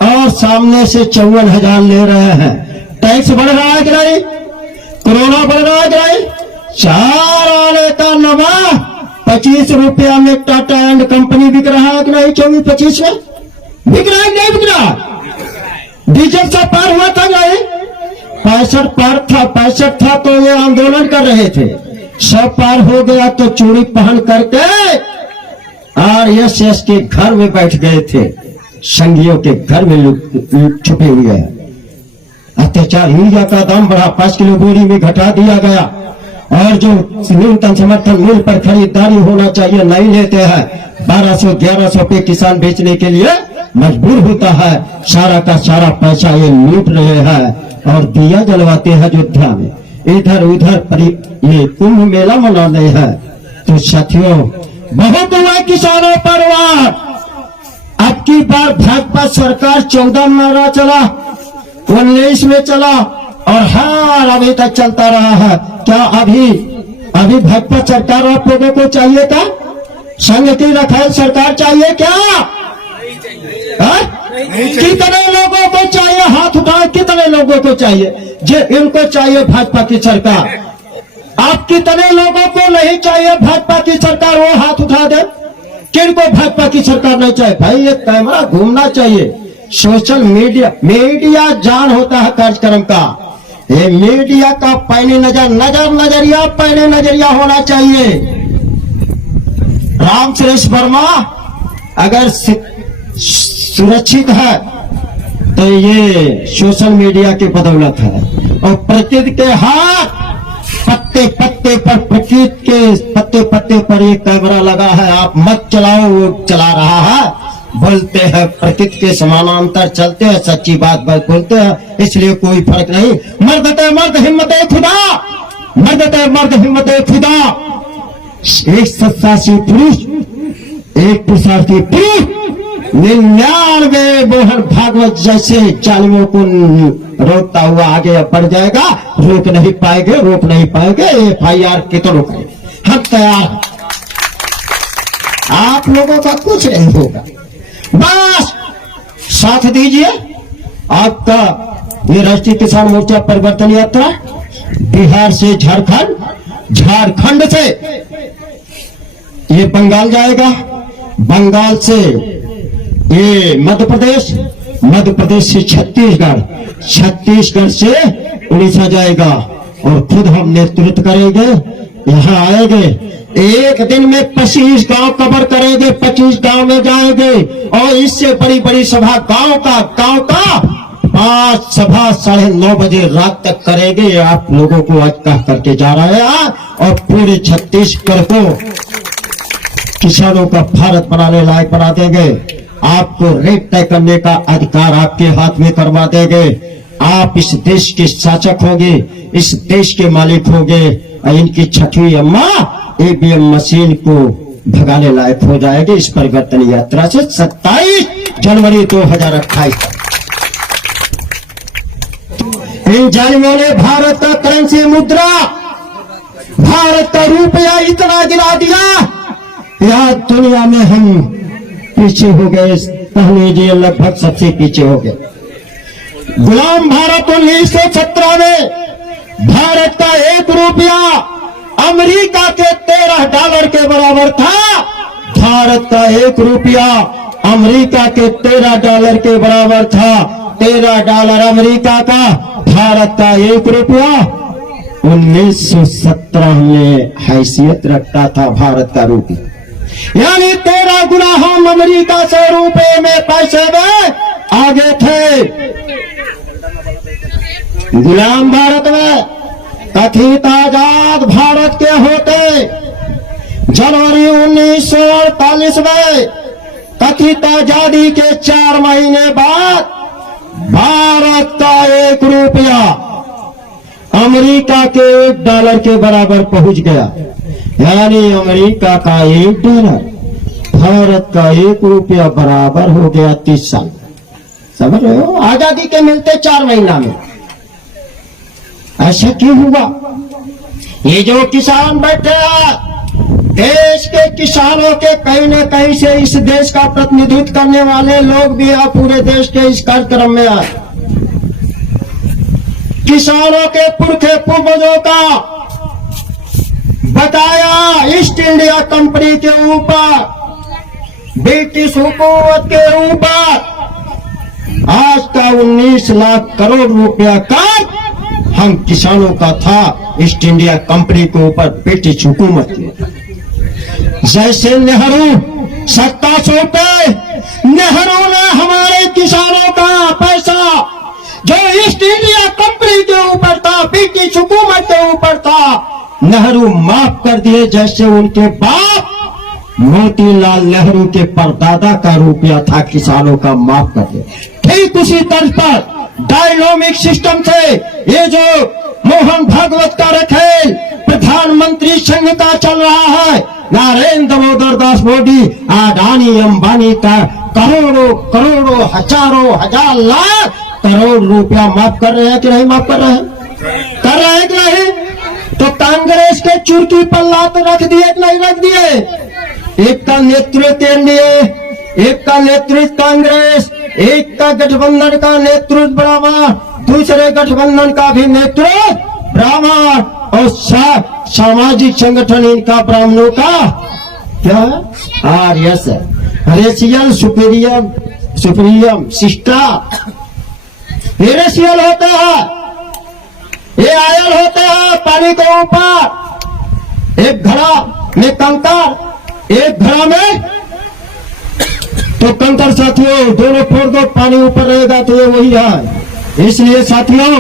और सामने से 54,000 ले रहे हैं। टैक्स बढ़ रहा है कि नहीं? कोरोना बढ़ रहा है कि नहीं? 4 आने का नवा 25 रुपया में टाटा एंड कंपनी बिक रहा है कि नहीं? 24-25 में बिक रहा है नहीं बिक रहा? डीजल से पार हुआ था नहीं? 65 पार था, 65 था तो ये आंदोलन कर रहे थे। 100 पार हो गया तो चूड़ी पहन करके आरएसएस के घर में बैठ गए थे, संघियों के घर में छुपे हुए हैं। अत्याचार, यूरिया का दाम बढ़ा, 5 किलो बोरी में घटा दिया गया। और जो न्यूनतम समर्थन मूल्य पर खरीदारी होना चाहिए नहीं लेते हैं। 1200-1100 पे किसान बेचने के लिए मजबूर होता है। सारा का सारा पैसा ये लूट रहे हैं और दिया जलवाते हैं अयोध्या में, इधर उधर ये कुंभ मेला मना रहे हैं। तो साथियों बहुत हुआ किसानों पर वार। अब की बार भाजपा सरकार 14 में चला, 19 में चला और हर अभी तक चलता रहा है। क्या अभी भाजपा सरकार आप लोगों को चाहिए क्या? संघ की रखाल सरकार चाहिए क्या? कितने लोगों को चाहिए? हाथ उठाए, कितने लोगों को चाहिए? जो इनको चाहिए भाजपा की सरकार। आप कितने लोगों को नहीं चाहिए भाजपा की सरकार? वो हाथ उठा दे। किनको भाजपा की सरकार नहीं चाहिए? भाई ये कैमरा घूमना चाहिए। सोशल मीडिया जान होता है कार्यक्रम का। ये मीडिया का पैनी नजरिया पैनी नजरिया होना चाहिए। राम सुरेश वर्मा अगर सुरक्षित है तो ये सोशल मीडिया की बदौलत है। और प्रकृति के हाथ पत्ते पत्ते पर, प्रकृति के पत्ते पत्ते पर ये कैमरा लगा है। आप मत चलाओ, वो चला रहा है। बोलते हैं प्रकृति के समानांतर चलते हैं, सच्ची बात बोलते हैं, इसलिए कोई फर्क नहीं। मर्द ते मर्द हिम्मत खुदा, मर्द ते मर्द हिम्मत खुदा। एक सत्सासी पुरुष, एक पुरुषार्थी पुरुष 99 मोहन भागवत जैसे जालिमों को रोकता हुआ आगे बढ़ जाएगा। रोक नहीं पाएंगे। FIR कितनों करेंगे, हम तैयार हैं। आप लोगों का कुछ नहीं होगा, बस साथ दीजिए। आपका ये राष्ट्रीय किसान मोर्चा परिवर्तन यात्रा बिहार से झारखंड से ये बंगाल जाएगा, बंगाल से ये मध्य प्रदेश, मध्य प्रदेश से छत्तीसगढ़, छत्तीसगढ़ से उड़ीसा जाएगा और खुद हम नेतृत्व करेंगे, यहाँ आएंगे। एक दिन में 25 गांव कवर करेंगे, 25 गांव में जाएंगे और इससे बड़ी बड़ी सभा गांव का 5 सभा 9:30 बजे रात तक करेंगे। आप लोगों को आज कह करके जा रहे हैं और पूरे छत्तीसगढ़ को किसानों का भारत बनाने लायक बना देंगे। आपको रेट तय करने का अधिकार आपके हाथ में करवा देंगे। आप इस देश के शासक होंगे, इस देश के मालिक होंगे और इनकी छठवीं अम्मा ईवीएम मशीन को भगाने लायक हो जाएगी इस परिवर्तन यात्रा से 27 जनवरी 2028 तक। इन जालिमों ने भारत का करेंसी मुद्रा, भारत का रुपया इतना गिरा दिया, यह दुनिया में हम पीछे हो गए। पहले जी लगभग सबसे पीछे हो गए। गुलाम भारत 1917 में भारत का 1 रुपया अमेरिका के $13 के बराबर था। भारत का 1 रुपया अमेरिका के $13 के बराबर था। $13 अमेरिका का, भारत का 1 रुपया 1917 में हैसियत रखता था भारत का रुपया, यानी 13 गुना हम अमेरिका से रुपए में पैसे में आगे थे। गुलाम भारत में कथित आजाद भारत के होते जनवरी 1948 में कथित आजादी के 4 महीने बाद भारत का 1 रुपया अमेरिका के $1 के बराबर पहुंच गया, यानी अमेरिका का $1 भारत का 1 रुपया बराबर हो गया 30 साल। समझ रहे हो? आजादी के मिलते 4 महीना में। ऐसा क्यों हुआ? ये जो किसान बैठे हैं, देश के किसानों के कहीं न कहीं से इस देश का प्रतिनिधित्व करने वाले लोग भी हैं, पूरे देश के इस कार्यक्रम में आए। किसानों के पुरखे पूर्वजों का बताया ईस्ट इंडिया कंपनी के ऊपर, ब्रिटिश हुकूमत के ऊपर आज का 19 लाख करोड़ रुपया का हम किसानों का था ईस्ट इंडिया कंपनी के ऊपर ब्रिटिश हुकूमत के। जैसे नेहरू सत्ता सौंपे, नेहरू ने हमारे किसानों का पैसा जो ईस्ट इंडिया कंपनी के ऊपर था, ब्रिटिश हुकूमत के ऊपर था, नेहरू माफ कर दिए। जैसे उनके बाप मोतीलाल नेहरू के परदादा का रुपया था किसानों का, माफ कर दिए। ठीक उसी तर्ज पर डायनोमिक सिस्टम से ये जो मोहन भागवत का रखेल प्रधानमंत्री संघ का चल रहा है, नरेंद्र दास मोदी, अडानी अंबानी का करोड़ों करोड़ों हजारों हजार लाख करोड़ रुपया माफ कर रहे हैं कि नहीं माफ कर रहे हैं? कर रहे हैं कि नहीं? तो कांग्रेस के चुरकी पर लात रख दिए कि नहीं रख दिए? एक का नेतृत्व एनडीए, एक का नेतृत्व कांग्रेस, एक का गठबंधन का नेतृत्व ब्राह्मण, दूसरे गठबंधन का भी नेतृत्व ब्राह्मण और सामाजिक संगठन इनका ब्राह्मणों का क्या आरएस रेशियल सुप्रीम सिस्टम। ये रेशियल होते हैं, ये आयल होते हैं पानी के ऊपर, एक घड़ा में कंकर, एक घड़ा में तो कंकर साथियों दोनों फोड़ दो, पानी ऊपर रहेगा तो ये वही है। इसलिए साथियों,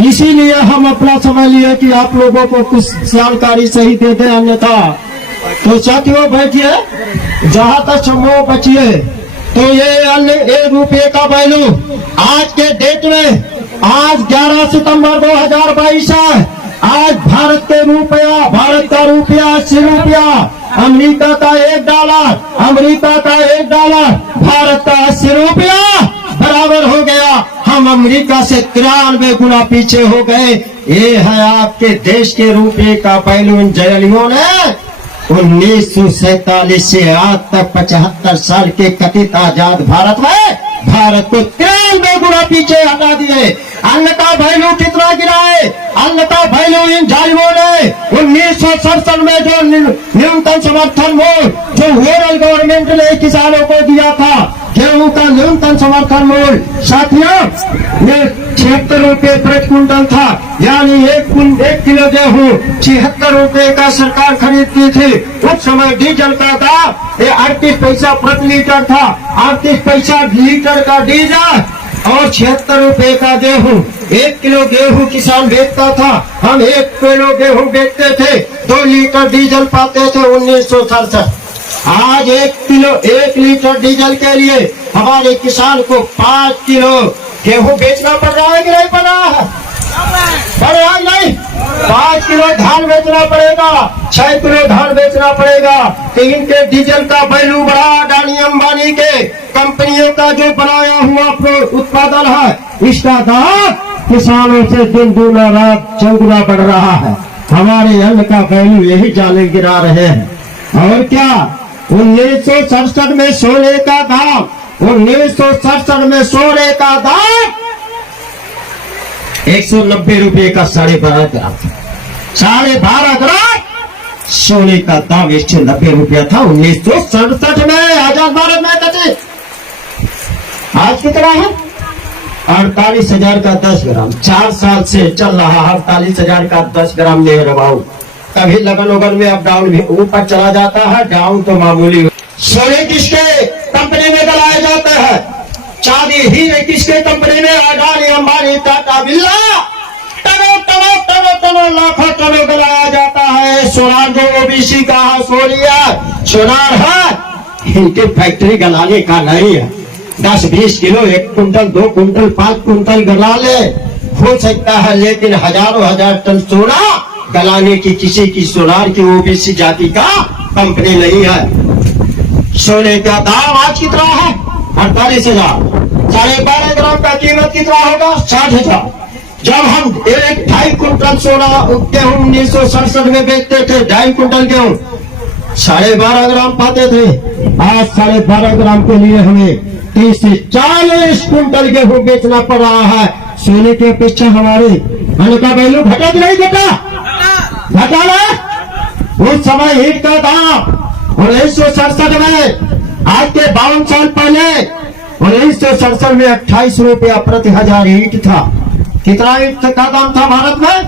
इसीलिए हम अपना समय लिए कि आप लोगों को कुछ जानकारी सही दे दें, अन्यथा तो साथियों बैठिए, जहां तक संभव बचिए। तो ये रुपये का वैल्यू आज के डेट में, आज 11 सितंबर 2022 है। आज भारत के रुपया, भारत का रुपया 80 रुपया, अमेरिका का $1, अमेरिका का $1, भारत का 80 रुपया बराबर हो गया। हम अमेरिका से 93 गुना पीछे हो गए। ये है आपके देश के रुपये का वैल्यू। इन जयलियों ने 1947 से आज तक 75 साल के कथित आजाद भारत में भारत को 93 गुना पीछे हटा दिए। अन्न का वैल्यू कितना गिरा है? अन्न का वैल्यू इन जालिमों ने 1967 में जो न्यूनतम समर्थन मूल्य जो ओवरऑल गवर्नमेंट ने किसानों को दिया था, गेहूं का न्यूनतम समर्थन मूल्य साथियों ये 76 रुपए प्रति क्विंटल था, यानी एक किलो गेहूं 76 रुपए का सरकार खरीदती थी। उस समय डीजल का दाम ये 38 पैसा प्रति लीटर था, 38 पैसा लीटर का डीजल और 76 रुपए का गेहूं। 1 किलो गेहूं किसान बेचता था, हम 1 किलो गेहूं बेचते थे, 2 लीटर डीजल पाते थे 1967। आज 1 लीटर डीजल के लिए हमारे किसान को 5 किलो गेहूं बेचना पड़ रहा है कि नहीं पड़ रहा है? पड़ रहा है नहीं? 5 किलो धान बेचना पड़ेगा, 6 किलो धान बेचना पड़ेगा। तो इनके डीजल का वैल्यू बढ़ा, अडानी अंबानी के कंपनियों का जो बनाया हुआ उत्पादन है, इसका दाम किसानों से दिन दूना रात चौगुना बढ़ रहा है। हमारे अन्न का वैल्यू यही जाने गिरा रहे हैं। और क्या 1967 में सोने का दाम 1967 में सोने का दाम 190 रुपए का 12.5 ग्राम था। 12.5 ग्राम सोने का दाम 190 रुपया था 1967 में, आजाद भारत में कटे। आज कितना है? 48,000 का 10 ग्राम। 4 साल से चल रहा 48,000 का 10 ग्राम ले रहा। कभी लगन उगन में अप डाउन भी ऊपर चला जाता है, डाउन तो मामूली। सोने किसके कंपनी में गलाया जाता है? चांदी हीरे किसके कंपनी में? अडानी अंबानी टाटा बिरला टनो लाखों टनों गलाया जाता है। सोनार जो ओबीसी का है, सोनिया सोनार है, इनके फैक्ट्री गलाने का नहीं है। 10-20 किलो 1 कुंटल 2 कुंटल 5 कुंटल गला ले हो सकता है, लेकिन हजारों हजार टन सोना गलाने की किसी की सोनार की ओबीसी जाति का कंपनी नहीं है। सोने का दाम आज कितना है? 48,000। 12.5 ग्राम का कीमत कितना होगा? 60,000। जब हम 2.5 कुंटल सोना गेहूं 1967 में बेचते थे, 2.5 कुंटल गेहूं 12.5 ग्राम पाते थे। आज 12.5 ग्राम के लिए हमें 30 से 40 कुंटल गेहूं बेचना पड़ रहा है। सोने की अपेक्षा हमारे अन्न का वैल्यू घटा कि नहीं घटा? घटा ना। उस समय ईंट का दाम 1967 में, आज के 52 साल पहले 1967 में 28 रुपया प्रति 1000 ईंट था। कितना ईंट का दाम था भारत में?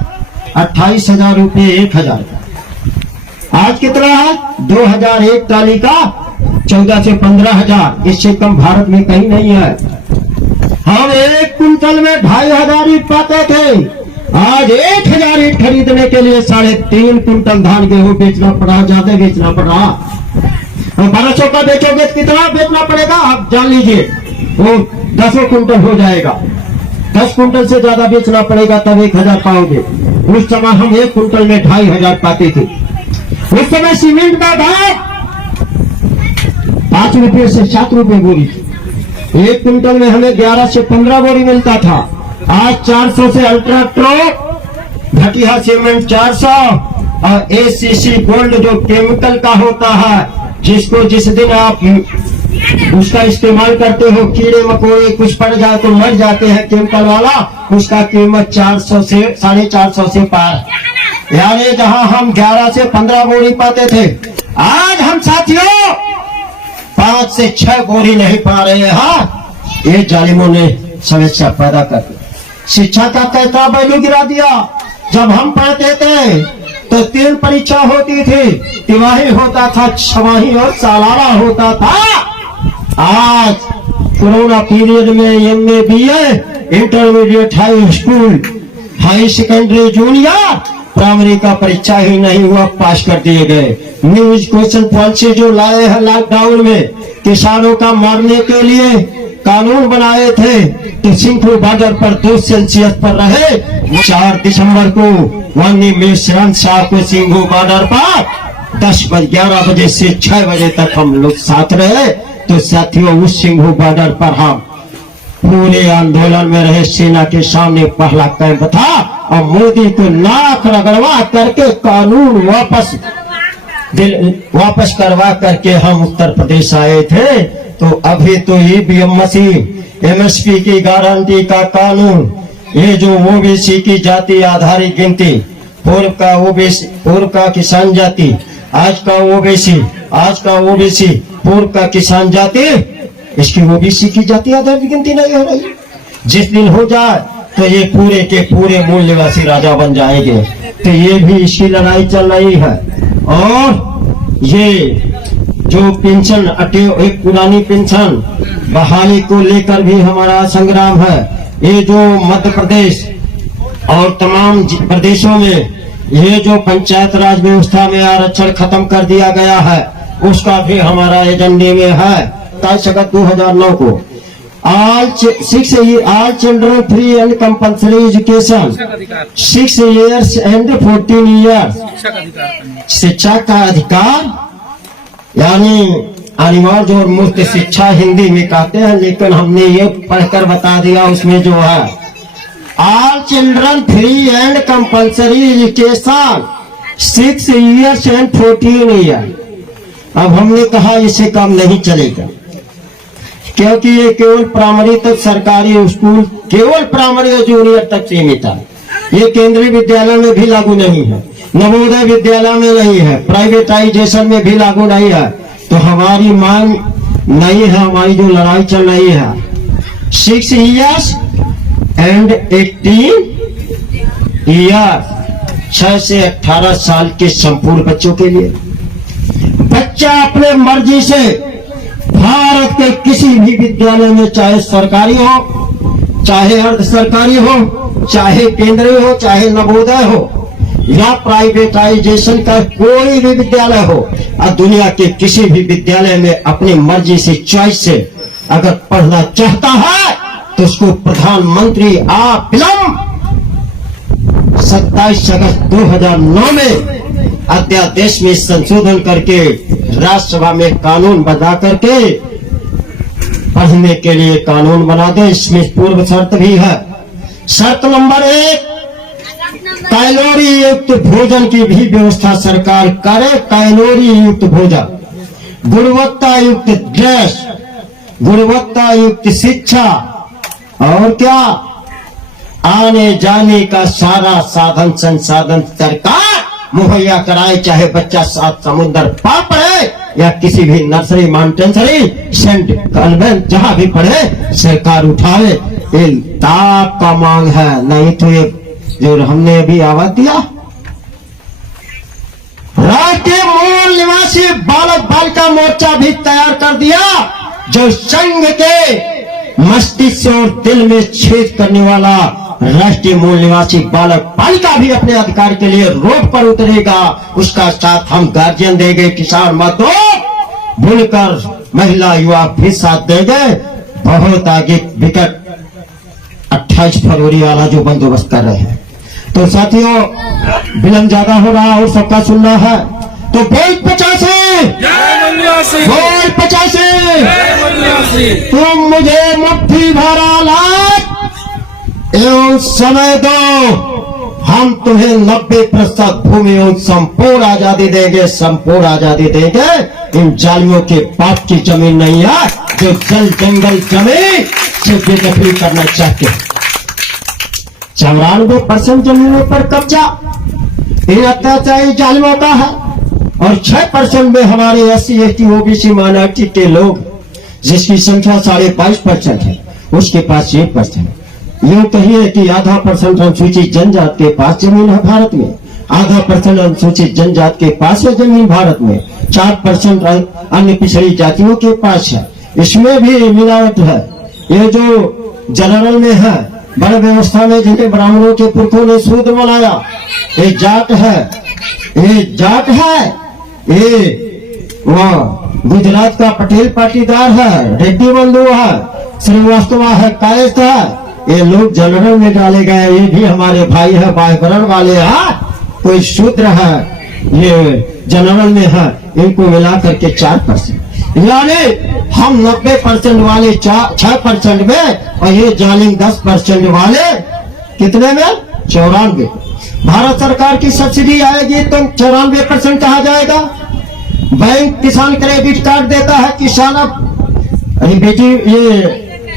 28,000 रुपये 1000 का। आज कितना है? 2001 टाली का 14 से 15,000, इससे कम भारत में कहीं नहीं है। हम 1 कुंटल में 2,500 ईंट पाते थे, आज 1,000 ईंट खरीदने के लिए 3.5 कुंटल धान गेहूं बेचना पड़ा, ज्यादा बेचना पड़ रहा। और 1200 का बेचोगे तो कितना बेचना पड़ेगा? आप जान लीजिए, वो 10 कुंटल हो जाएगा। 10 कुंटल से ज्यादा बेचना पड़ेगा तब 1,000 पाओगे। उस समय हम 1 कुंटल में 2,500 पाते थे। उस समय सीमेंट का दाम 5 रुपये से 7 रुपये बोरी थी। 1 कुंटल में हमें 11 से 15 बोरी मिलता था। आज 400 से अल्ट्राट्रोक घटिया सीमेंट 400 और एसीसी गोल्ड जो केमिकल का होता है, जिसको जिस दिन आप उसका इस्तेमाल करते हो कीड़े मकोड़े कुछ पड़ जाए तो मर जाते हैं, केमिकल वाला, उसका कीमत 400 से 450 से पार। यानी जहां हम 11 से 15 बोरी पाते थे, आज हम साथियों 5 से 6 बोरी नहीं पा रहे हैं। ये जालिमों ने समस्या पैदा कर दी। शिक्षा का कैसा वैल्यू गिरा दिया। जब हम पढ़ते थे तो 3 परीक्षा होती थी, तिमाही होता था, छमाही और सालाना होता था। आज कोरोना पीरियड में MA BA intermediate high school high secondary junior primary का परीक्षा ही नहीं हुआ, पास कर दिए गए। न्यू एजुकेशन पॉलिसी जो लाए हैं लॉकडाउन में किसानों का मारने के लिए कानून बनाए थे कि सिंघू बॉर्डर पर 2 सेल्सियस पर रहे। 4 दिसंबर को माननीय मिश्रण साहब को सिंघू बॉर्डर पर 11 बजे से 6 बजे तक हम लोग साथ रहे। तो साथियों उस सिंघू बॉर्डर पर हम पूरे आंदोलन में रहे। सेना के सामने पहला कैंप था और मोदी को नाक रगड़वा करके कानून वापस करवा करके हम उत्तर प्रदेश आए थे। तो अभी तो ईवीएम मशीन, एमएसपी की गारंटी का कानून, ये जो ओबीसी की जाति आधारित गिनती, पूर्व का ओबीसी, पूर्व का किसान जाति, आज का ओबीसी, पूर्व का किसान जाति, इसकी ओबीसी की जाति आधार की गिनती नहीं हो रही। जिस दिन हो जाए तो ये पूरे के पूरे मूल निवासी राजा बन जाएंगे। तो ये भी इसकी लड़ाई चल रही है। और ये जो पेंशन एक पुरानी पेंशन बहाली को लेकर भी हमारा संग्राम है। ये जो मध्य प्रदेश और तमाम प्रदेशों में ये जो पंचायत राज व्यवस्था में आरक्षण खत्म कर दिया गया है, उसका भी हमारा एजेंडे में है। 27 अगस्त 2009 को all children free and compulsory education 6 years and 14 years शिक्षा का अधिकार, यानी अनिवार्य और मुफ्त शिक्षा हिंदी में कहते हैं, लेकिन हमने ये पढ़कर बता दिया उसमें जो है all children free and compulsory education 6 years and 14 years। अब हमने कहा इसे कम नहीं चलेगा, क्योंकि ये केवल प्राइमरी तक सरकारी स्कूल, केवल प्राइमरी और जूनियर तक सीमित है। ये केंद्रीय विद्यालय में भी लागू नहीं है, नवोदय विद्यालय में नहीं है, प्राइवेटाइजेशन में भी लागू नहीं है। तो हमारी मांग नहीं है, हमारी जो लड़ाई चल रही है 6 years एंड 18 years 6 से 18 साल के संपूर्ण बच्चों के लिए। बच्चा अपने मर्जी से भारत के किसी भी विद्यालय में, चाहे सरकारी हो, चाहे अर्ध सरकारी हो, चाहे केंद्रीय हो, चाहे नवोदय हो या प्राइवेटाइजेशन का कोई भी विद्यालय हो, और दुनिया के किसी भी विद्यालय में अपनी मर्जी से, चॉइस से अगर पढ़ना चाहता है तो उसको प्रधानमंत्री विलंब 27 अगस्त 2009 में अध्यादेश में संशोधन करके राज्यसभा में कानून बना करके पढ़ने के लिए कानून बना दे। इसमें पूर्व शर्त भी है। शर्त नंबर 1, कैलोरी युक्त भोजन की भी व्यवस्था सरकार करे। कैलोरी युक्त भोजन, गुणवत्ता युक्त ड्रेस, गुणवत्ता युक्त शिक्षा, और क्या आने जाने का सारा साधन संसाधन सरकार मुहैया कराए। चाहे बच्चा 7 समुद्र पार पढ़े या किसी भी नर्सरी, माउंटेनसरी, सेंट कॉन्वेंट जहां भी पढ़े, सरकार उठाए। ये ताप का मांग है, नहीं तो ये जो हमने अभी आवाज दिया राष्ट्रीय मूल निवासी बालक बालिका मोर्चा भी तैयार कर दिया, जो संघ के मस्तिष्क और दिल में छेद करने वाला राष्ट्रीय मूल निवासी बालक बालिका भी अपने अधिकार के लिए रोड पर उतरेगा। उसका साथ हम गार्जियन देंगे, किसान मजदूर बुनकर महिला युवा भी साथ देंगे। बहुत आगे विकट 28 फरवरी वाला जो बंदोबस्त कर रहे हैं। तो साथियों, विलंब ज्यादा हो रहा और सबका सुनना है, तो बोल 85, बोल 85, तुम मुझे मुट्ठी भरा लाख एवं समय दो, हम तुम्हें 90% भूमि एवं संपूर्ण आजादी देंगे, संपूर्ण आजादी देंगे। इन जालियों के बाप की जमीन नहीं है, जो जल जंगल जमीन से बेदखली करना चाहते हैं। 94% जमीनों पर कब्जा इन अत्याचारी जालिमों का है, और 6% में हमारे SC ST OBC माइनॉरिटी के लोग, जिसकी संख्या 22.5% है, उसके पास 1%। यूं कहिए कि आधा % अनुसूचित जनजाति के पास जमीन है भारत में, आधा % अनुसूचित जनजाति के पास है जमीन भारत में, 4% अन्य पिछड़ी जातियों के पास है। इसमें भी मिलावट है। ये जो जनरल में है, बड़े व्यवस्था में जिन्हें ब्राह्मणों के पुरखों ने शूद्र बनाया, ये जाट है, ये जाट है, ये वह गुजरात का पटेल पाटीदार है, रेड्डी बंधु है, श्रीवास्तव है, कायस्थ है। ये लोग जनरल में डाले गए, ये भी हमारे भाई है, बायकरण वाले हैं, कोई शूद्र है, ये जनरल में है। इनको मिला करके 4%, यानी हम 90% वाले 6% में, और ये जालिम 10% वाले कितने में, 94। भारत सरकार की सब्सिडी आएगी तो 94% कहा जाएगा। बैंक किसान क्रेडिट कार्ड देता है, किसान अरे बेटी ये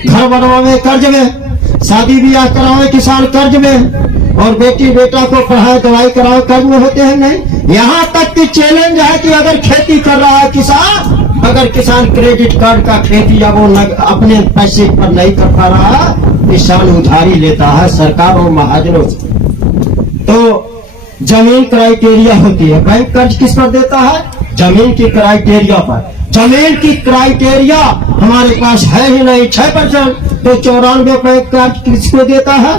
घर बनवावे कर्ज में, शादी ब्याह करावे किसान कर्ज में, और बेटी बेटा को पढ़ाए दवाई कराए कर्ज में होते हैं। नहीं, यहाँ तक कि चैलेंज है कि अगर खेती कर रहा है किसान अगर किसान क्रेडिट कार्ड का खेती या वो अपने पैसे पर नहीं कर पा रहा, किसान उधारी लेता है सरकार और महाजनों से। तो जमीन क्राइटेरिया होती है, बैंक कर्ज किस पर देता है? जमीन की क्राइटेरिया पर। जमीन की क्राइटेरिया हमारे पास है ही नहीं 6%, तो 94 बैंक कर्ज किसको देता है?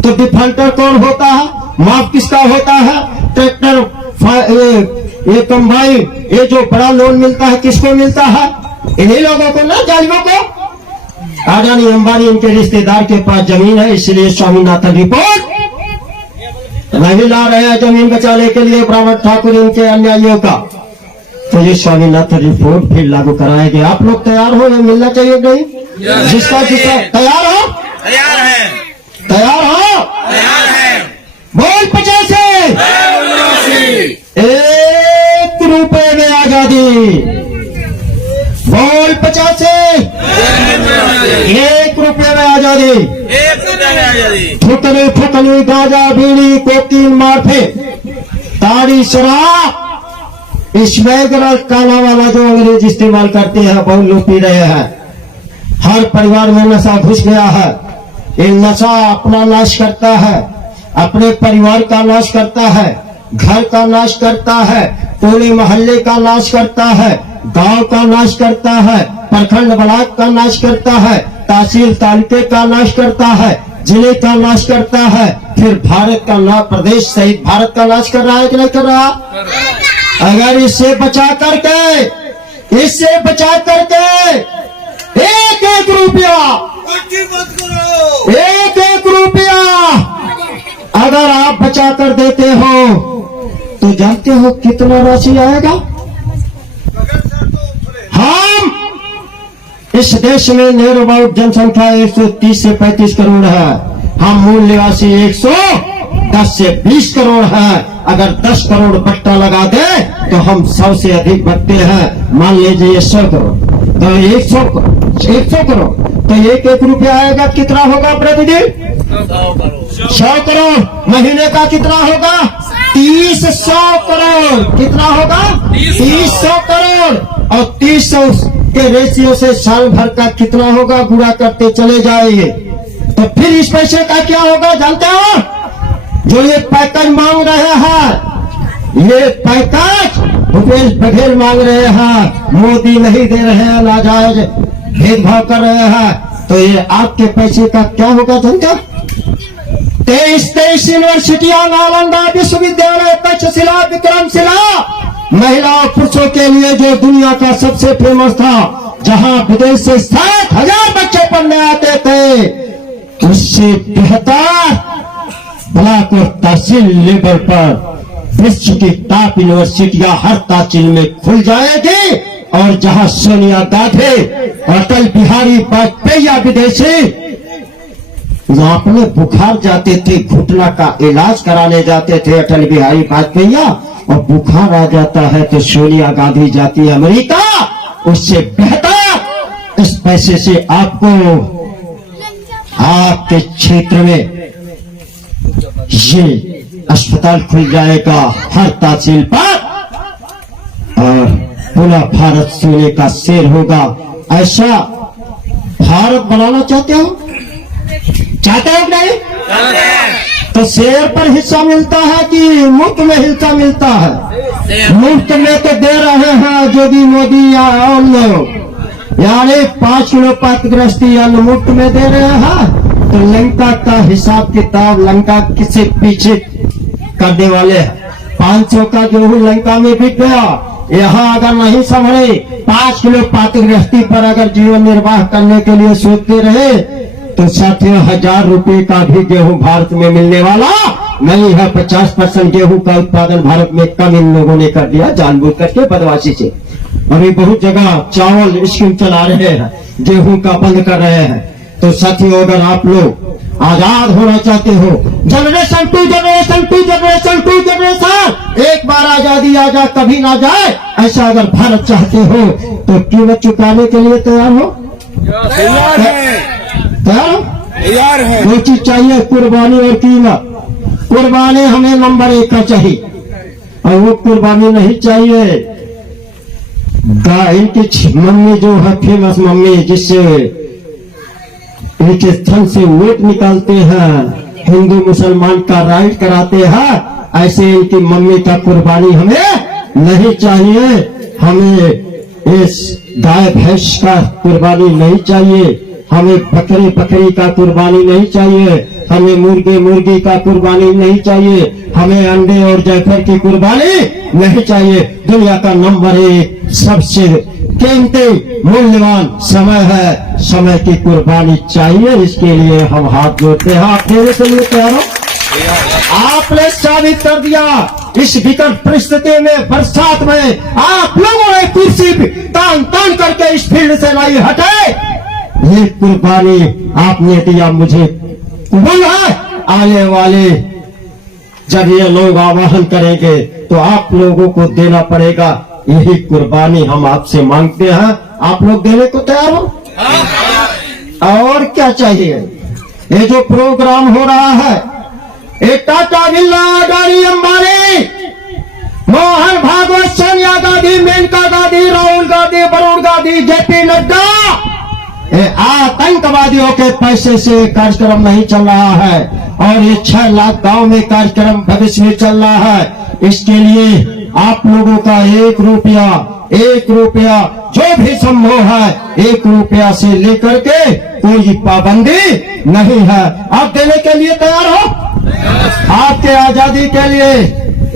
तो डिफॉल्टर कौन होता है? माफ किसका होता है? ट्रैक्टर, ये कंबाइन, ये जो बड़ा लोन मिलता है किसको मिलता है? इन्हीं लोगों को ना, जालिमों को। अडानी अंबानी इनके रिश्तेदार के पास जमीन है, इसलिए स्वामीनाथन रिपोर्ट नहीं ला रहे हैं जमीन बचाने के लिए ब्राह्मण ठाकुर इनके अन्यायियों का। तो ये स्वामीनाथन रिपोर्ट भी लागू कराएंगे। आप लोग तैयार हो? ये मिलना चाहिए नहीं? जिसका तैयार हो? तैयार है। तैयार हो? तैयार है। बोल 85। 1 रुपए में आजादी। बोल 85। 1 रुपए में आजादी। 1 रुपए में आजादी। फुकनी फुकनी गांजा बीड़ी कोकीन मार्फे ताड़ी शराब, स्मैगर काला वाला जो अंग्रेज इस्तेमाल करते हैं, बहुत लोग पी रहे हैं। हर परिवार में नशा घुस गया है। ये नशा अपना नाश करता है, अपने परिवार का नाश करता है, घर का नाश करता है, टोले मोहल्ले का नाश करता है, गांव का नाश करता है, प्रखंड ब्लॉक का नाश करता है, तहसील तालुके का नाश करता है, जिले का नाश करता है, फिर भारत का नाश, प्रदेश सहित भारत का नाश कर रहा है कि नहीं कर रहा? अगर इससे बचा करके 1 रुपया, 1 रुपया अगर आप बचा कर देते हो तो जानते हो कितना राशि आएगा? हम इस देश में नियर अबाउट जनसंख्या 130 से 35 करोड़ है। हम मूल निवासी 110 से 20 करोड़ है। अगर 10 करोड़ बट्टा लगा दे तो हम 100 से अधिक बढ़ते हैं। मान लीजिए 100 करोड़, तो 100 करोड़, तो 1 रुपया आएगा, कितना होगा प्रतिदिन? 100 करोड़। महीने का कितना होगा? 300 करोड़। कितना होगा? 300 करोड़। और 300 के रेशियो से साल भर का कितना होगा? गुणा करते चले जाएंगे। तो फिर इस पैसे का क्या होगा जानते हो? जो ये पैकेज मांग रहे हैं, ये पैकेज भूपेश बघेल मांग रहे हैं, मोदी नहीं दे रहे हैं, नाजायज भेदभाव कर रहे हैं, तो ये आपके पैसे का क्या होगा जानते हो? 23 यूनिवर्सिटियां, नालंदा विश्वविद्यालय, तक्षशिला, विक्रमशिला, महिला और पुरुषों के लिए जो दुनिया का सबसे फेमस था, जहां विदेश से 60,000 बच्चे पढ़ने आते थे, उससे बेहतर ब्लॉक और तहसील लेवल पर विश्व की टॉप यूनिवर्सिटियां हर तहसील में खुल जाएगी। और जहां सोनिया गांधी, अटल बिहारी वाजपेयी विदेशी, वहां अपने बुखार जाते थे, घुटना का इलाज कराने जाते थे अटल बिहारी वाजपेयी, और बुखार आ जाता है तो सोनिया गांधी जाती है अमेरिका। उससे बेहतर इस पैसे से आपको आपके क्षेत्र में ये अस्पताल खुल जाएगा हर तहसील पर, और पूरा भारत सोने का शेर होगा। ऐसा भारत बनाना चाहते हो? चाहते हो नहीं? तो शेर पर हिस्सा मिलता है कि मुफ्त में हिस्सा मिलता है? मुफ्त में तो दे रहे हैं योगी मोदी या और लोग, यानी 5 किलो पातग्रस्ती अन्न मुफ्त में दे रहे हैं। तो लंका का हिसाब किताब, लंका किसे पीछे करने वाले हैं? 500 का गेहूं लंका में बिक गया। यहाँ अगर नहीं संभले, 5 किलो पातगृहस्थी पर अगर जीवन निर्वाह करने के लिए सोचते रहे, तो साथियों 1000 रुपए का भी गेहूं भारत में मिलने वाला नहीं है। 50% गेहूं का उत्पादन भारत में कम इन लोगों ने कर दिया जानबूझ करके, बदमाशी से। अभी बहुत जगह चावल स्कीम चला रहे हैं, गेहूं का बंद कर रहे हैं। तो साथियों अगर आप लोग आजाद होना चाहते हो, जनरेशन टू जनरेशन, एक बार आजादी आ जा कभी ना जाए, ऐसा अगर भारत चाहते हो तो कीमत चुकाने के लिए तैयार हो? तैयार है। दो चीज चाहिए, कुर्बानी और कीमत। कुर्बानी हमें नंबर 1 का चाहिए, और वो कुर्बानी नहीं चाहिए इनकी मम्मी जो है फेमस मम्मी, जिससे इनके थन से वोट निकालते हैं, हिंदू मुसलमान का राइट कराते हैं, ऐसे इनकी मम्मी का कुर्बानी हमें नहीं चाहिए। हमें इस गाय भैंस का कुर्बानी नहीं चाहिए, हमें बकरी का कुर्बानी नहीं चाहिए, हमें मुर्गी का कुर्बानी नहीं चाहिए, हमें अंडे और जायफल की कुर्बानी नहीं चाहिए। दुनिया का नंबर 1 सबसे कीमती मूल्यवान समय है, समय की कुर्बानी चाहिए। इसके लिए हम हाथ जोड़ते हैं। आप मेरे के लिए तैयार हो? आपने साबित कर दिया इस विकट परिस्थिति में, बरसात में आप लोगों ने कुर्सी तान तान करके इस फील्ड से नहीं हटे। ये कुर्बानी आपने दिया, मुझे कबूल है। आने वाले जब ये लोग आवाहन करेंगे तो आप लोगों को देना पड़ेगा। यही कुर्बानी हम आपसे मांगते हैं। आप लोग देने को तैयार हो? और क्या चाहिए? ये जो प्रोग्राम हो रहा है, ये टाटा, बिरला, अडानी, अंबानी, मोहन भागवत, सोनिया गांधी, मेनका गांधी, राहुल गांधी, वरुण गांधी, जेपी नड्डा, ये आतंकवादियों के पैसे से कार्यक्रम नहीं चल रहा है। और ये 6 लाख गांव में कार्यक्रम भविष्य में चल रहा है। इसके लिए आप लोगों का 1 रुपया जो भी संभव है, 1 रुपया से लेकर के कोई पाबंदी नहीं है। आप देने के लिए तैयार हो? आपके आजादी के लिए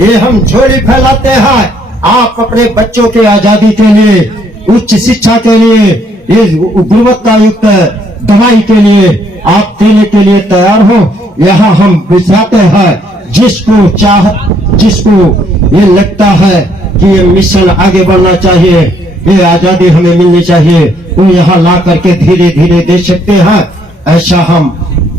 ये हम झोली फैलाते हैं। आप अपने बच्चों के आजादी के लिए, उच्च शिक्षा के लिए, ये गुणवत्ता युक्त दवाई के लिए आप देने के लिए तैयार हो? यहाँ हम बिछाते हैं, जिसको ये लगता है कि ये मिशन आगे बढ़ना चाहिए, ये आजादी हमें मिलनी चाहिए, वो यहाँ ला करके धीरे धीरे दे सकते हैं। ऐसा हम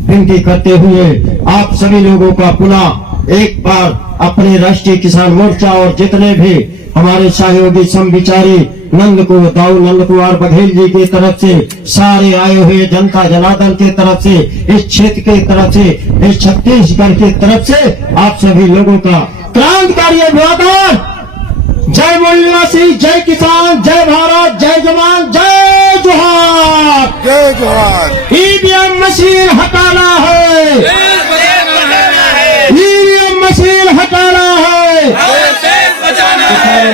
विनती करते हुए आप सभी लोगों का पुनः एक बार अपने राष्ट्रीय किसान मोर्चा और जितने भी हमारे सहयोगी समविचारी नंद कुमार बघेल जी की तरफ से, सारे आए हुए जनता जनार्दन की तरफ से, इस क्षेत्र की तरफ से, इस छत्तीसगढ़ की तरफ से आप सभी लोगों का क्रांतिकारी अभिवादन। जय मूल्यवासी, जय किसान, जय भारत, जय जवान, जय जोहार। जय जोहार। ईवीएम मशीन हटाना है, ईवीएम मशीन हटाना है,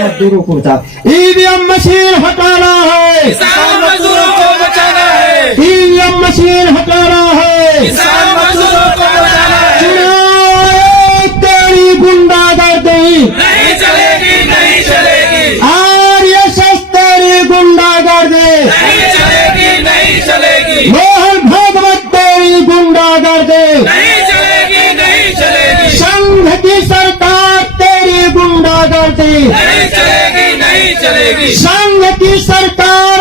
मजदूरों को बचाना, ईवीएम मशीन हटाना है, किसान मजदूरों को बचाना है, ईवीएम मशीन हटाना है, किसान मजदूरों को बचाना है। चुनाव तेरी गुंडागर्दी नहीं चलेगी, नहीं चलेगी, आरएसएस तेरी गुंडागर्दी नहीं चलेगी, नहीं चलेगी, मोहन भागवत तेरी गुंडागर्दी नहीं चलेगी, नहीं चलेगी, संघ की सरकार तेरी गुंडागर्दी नहीं चलेगी, नहीं चलेगी, संघ की सरकार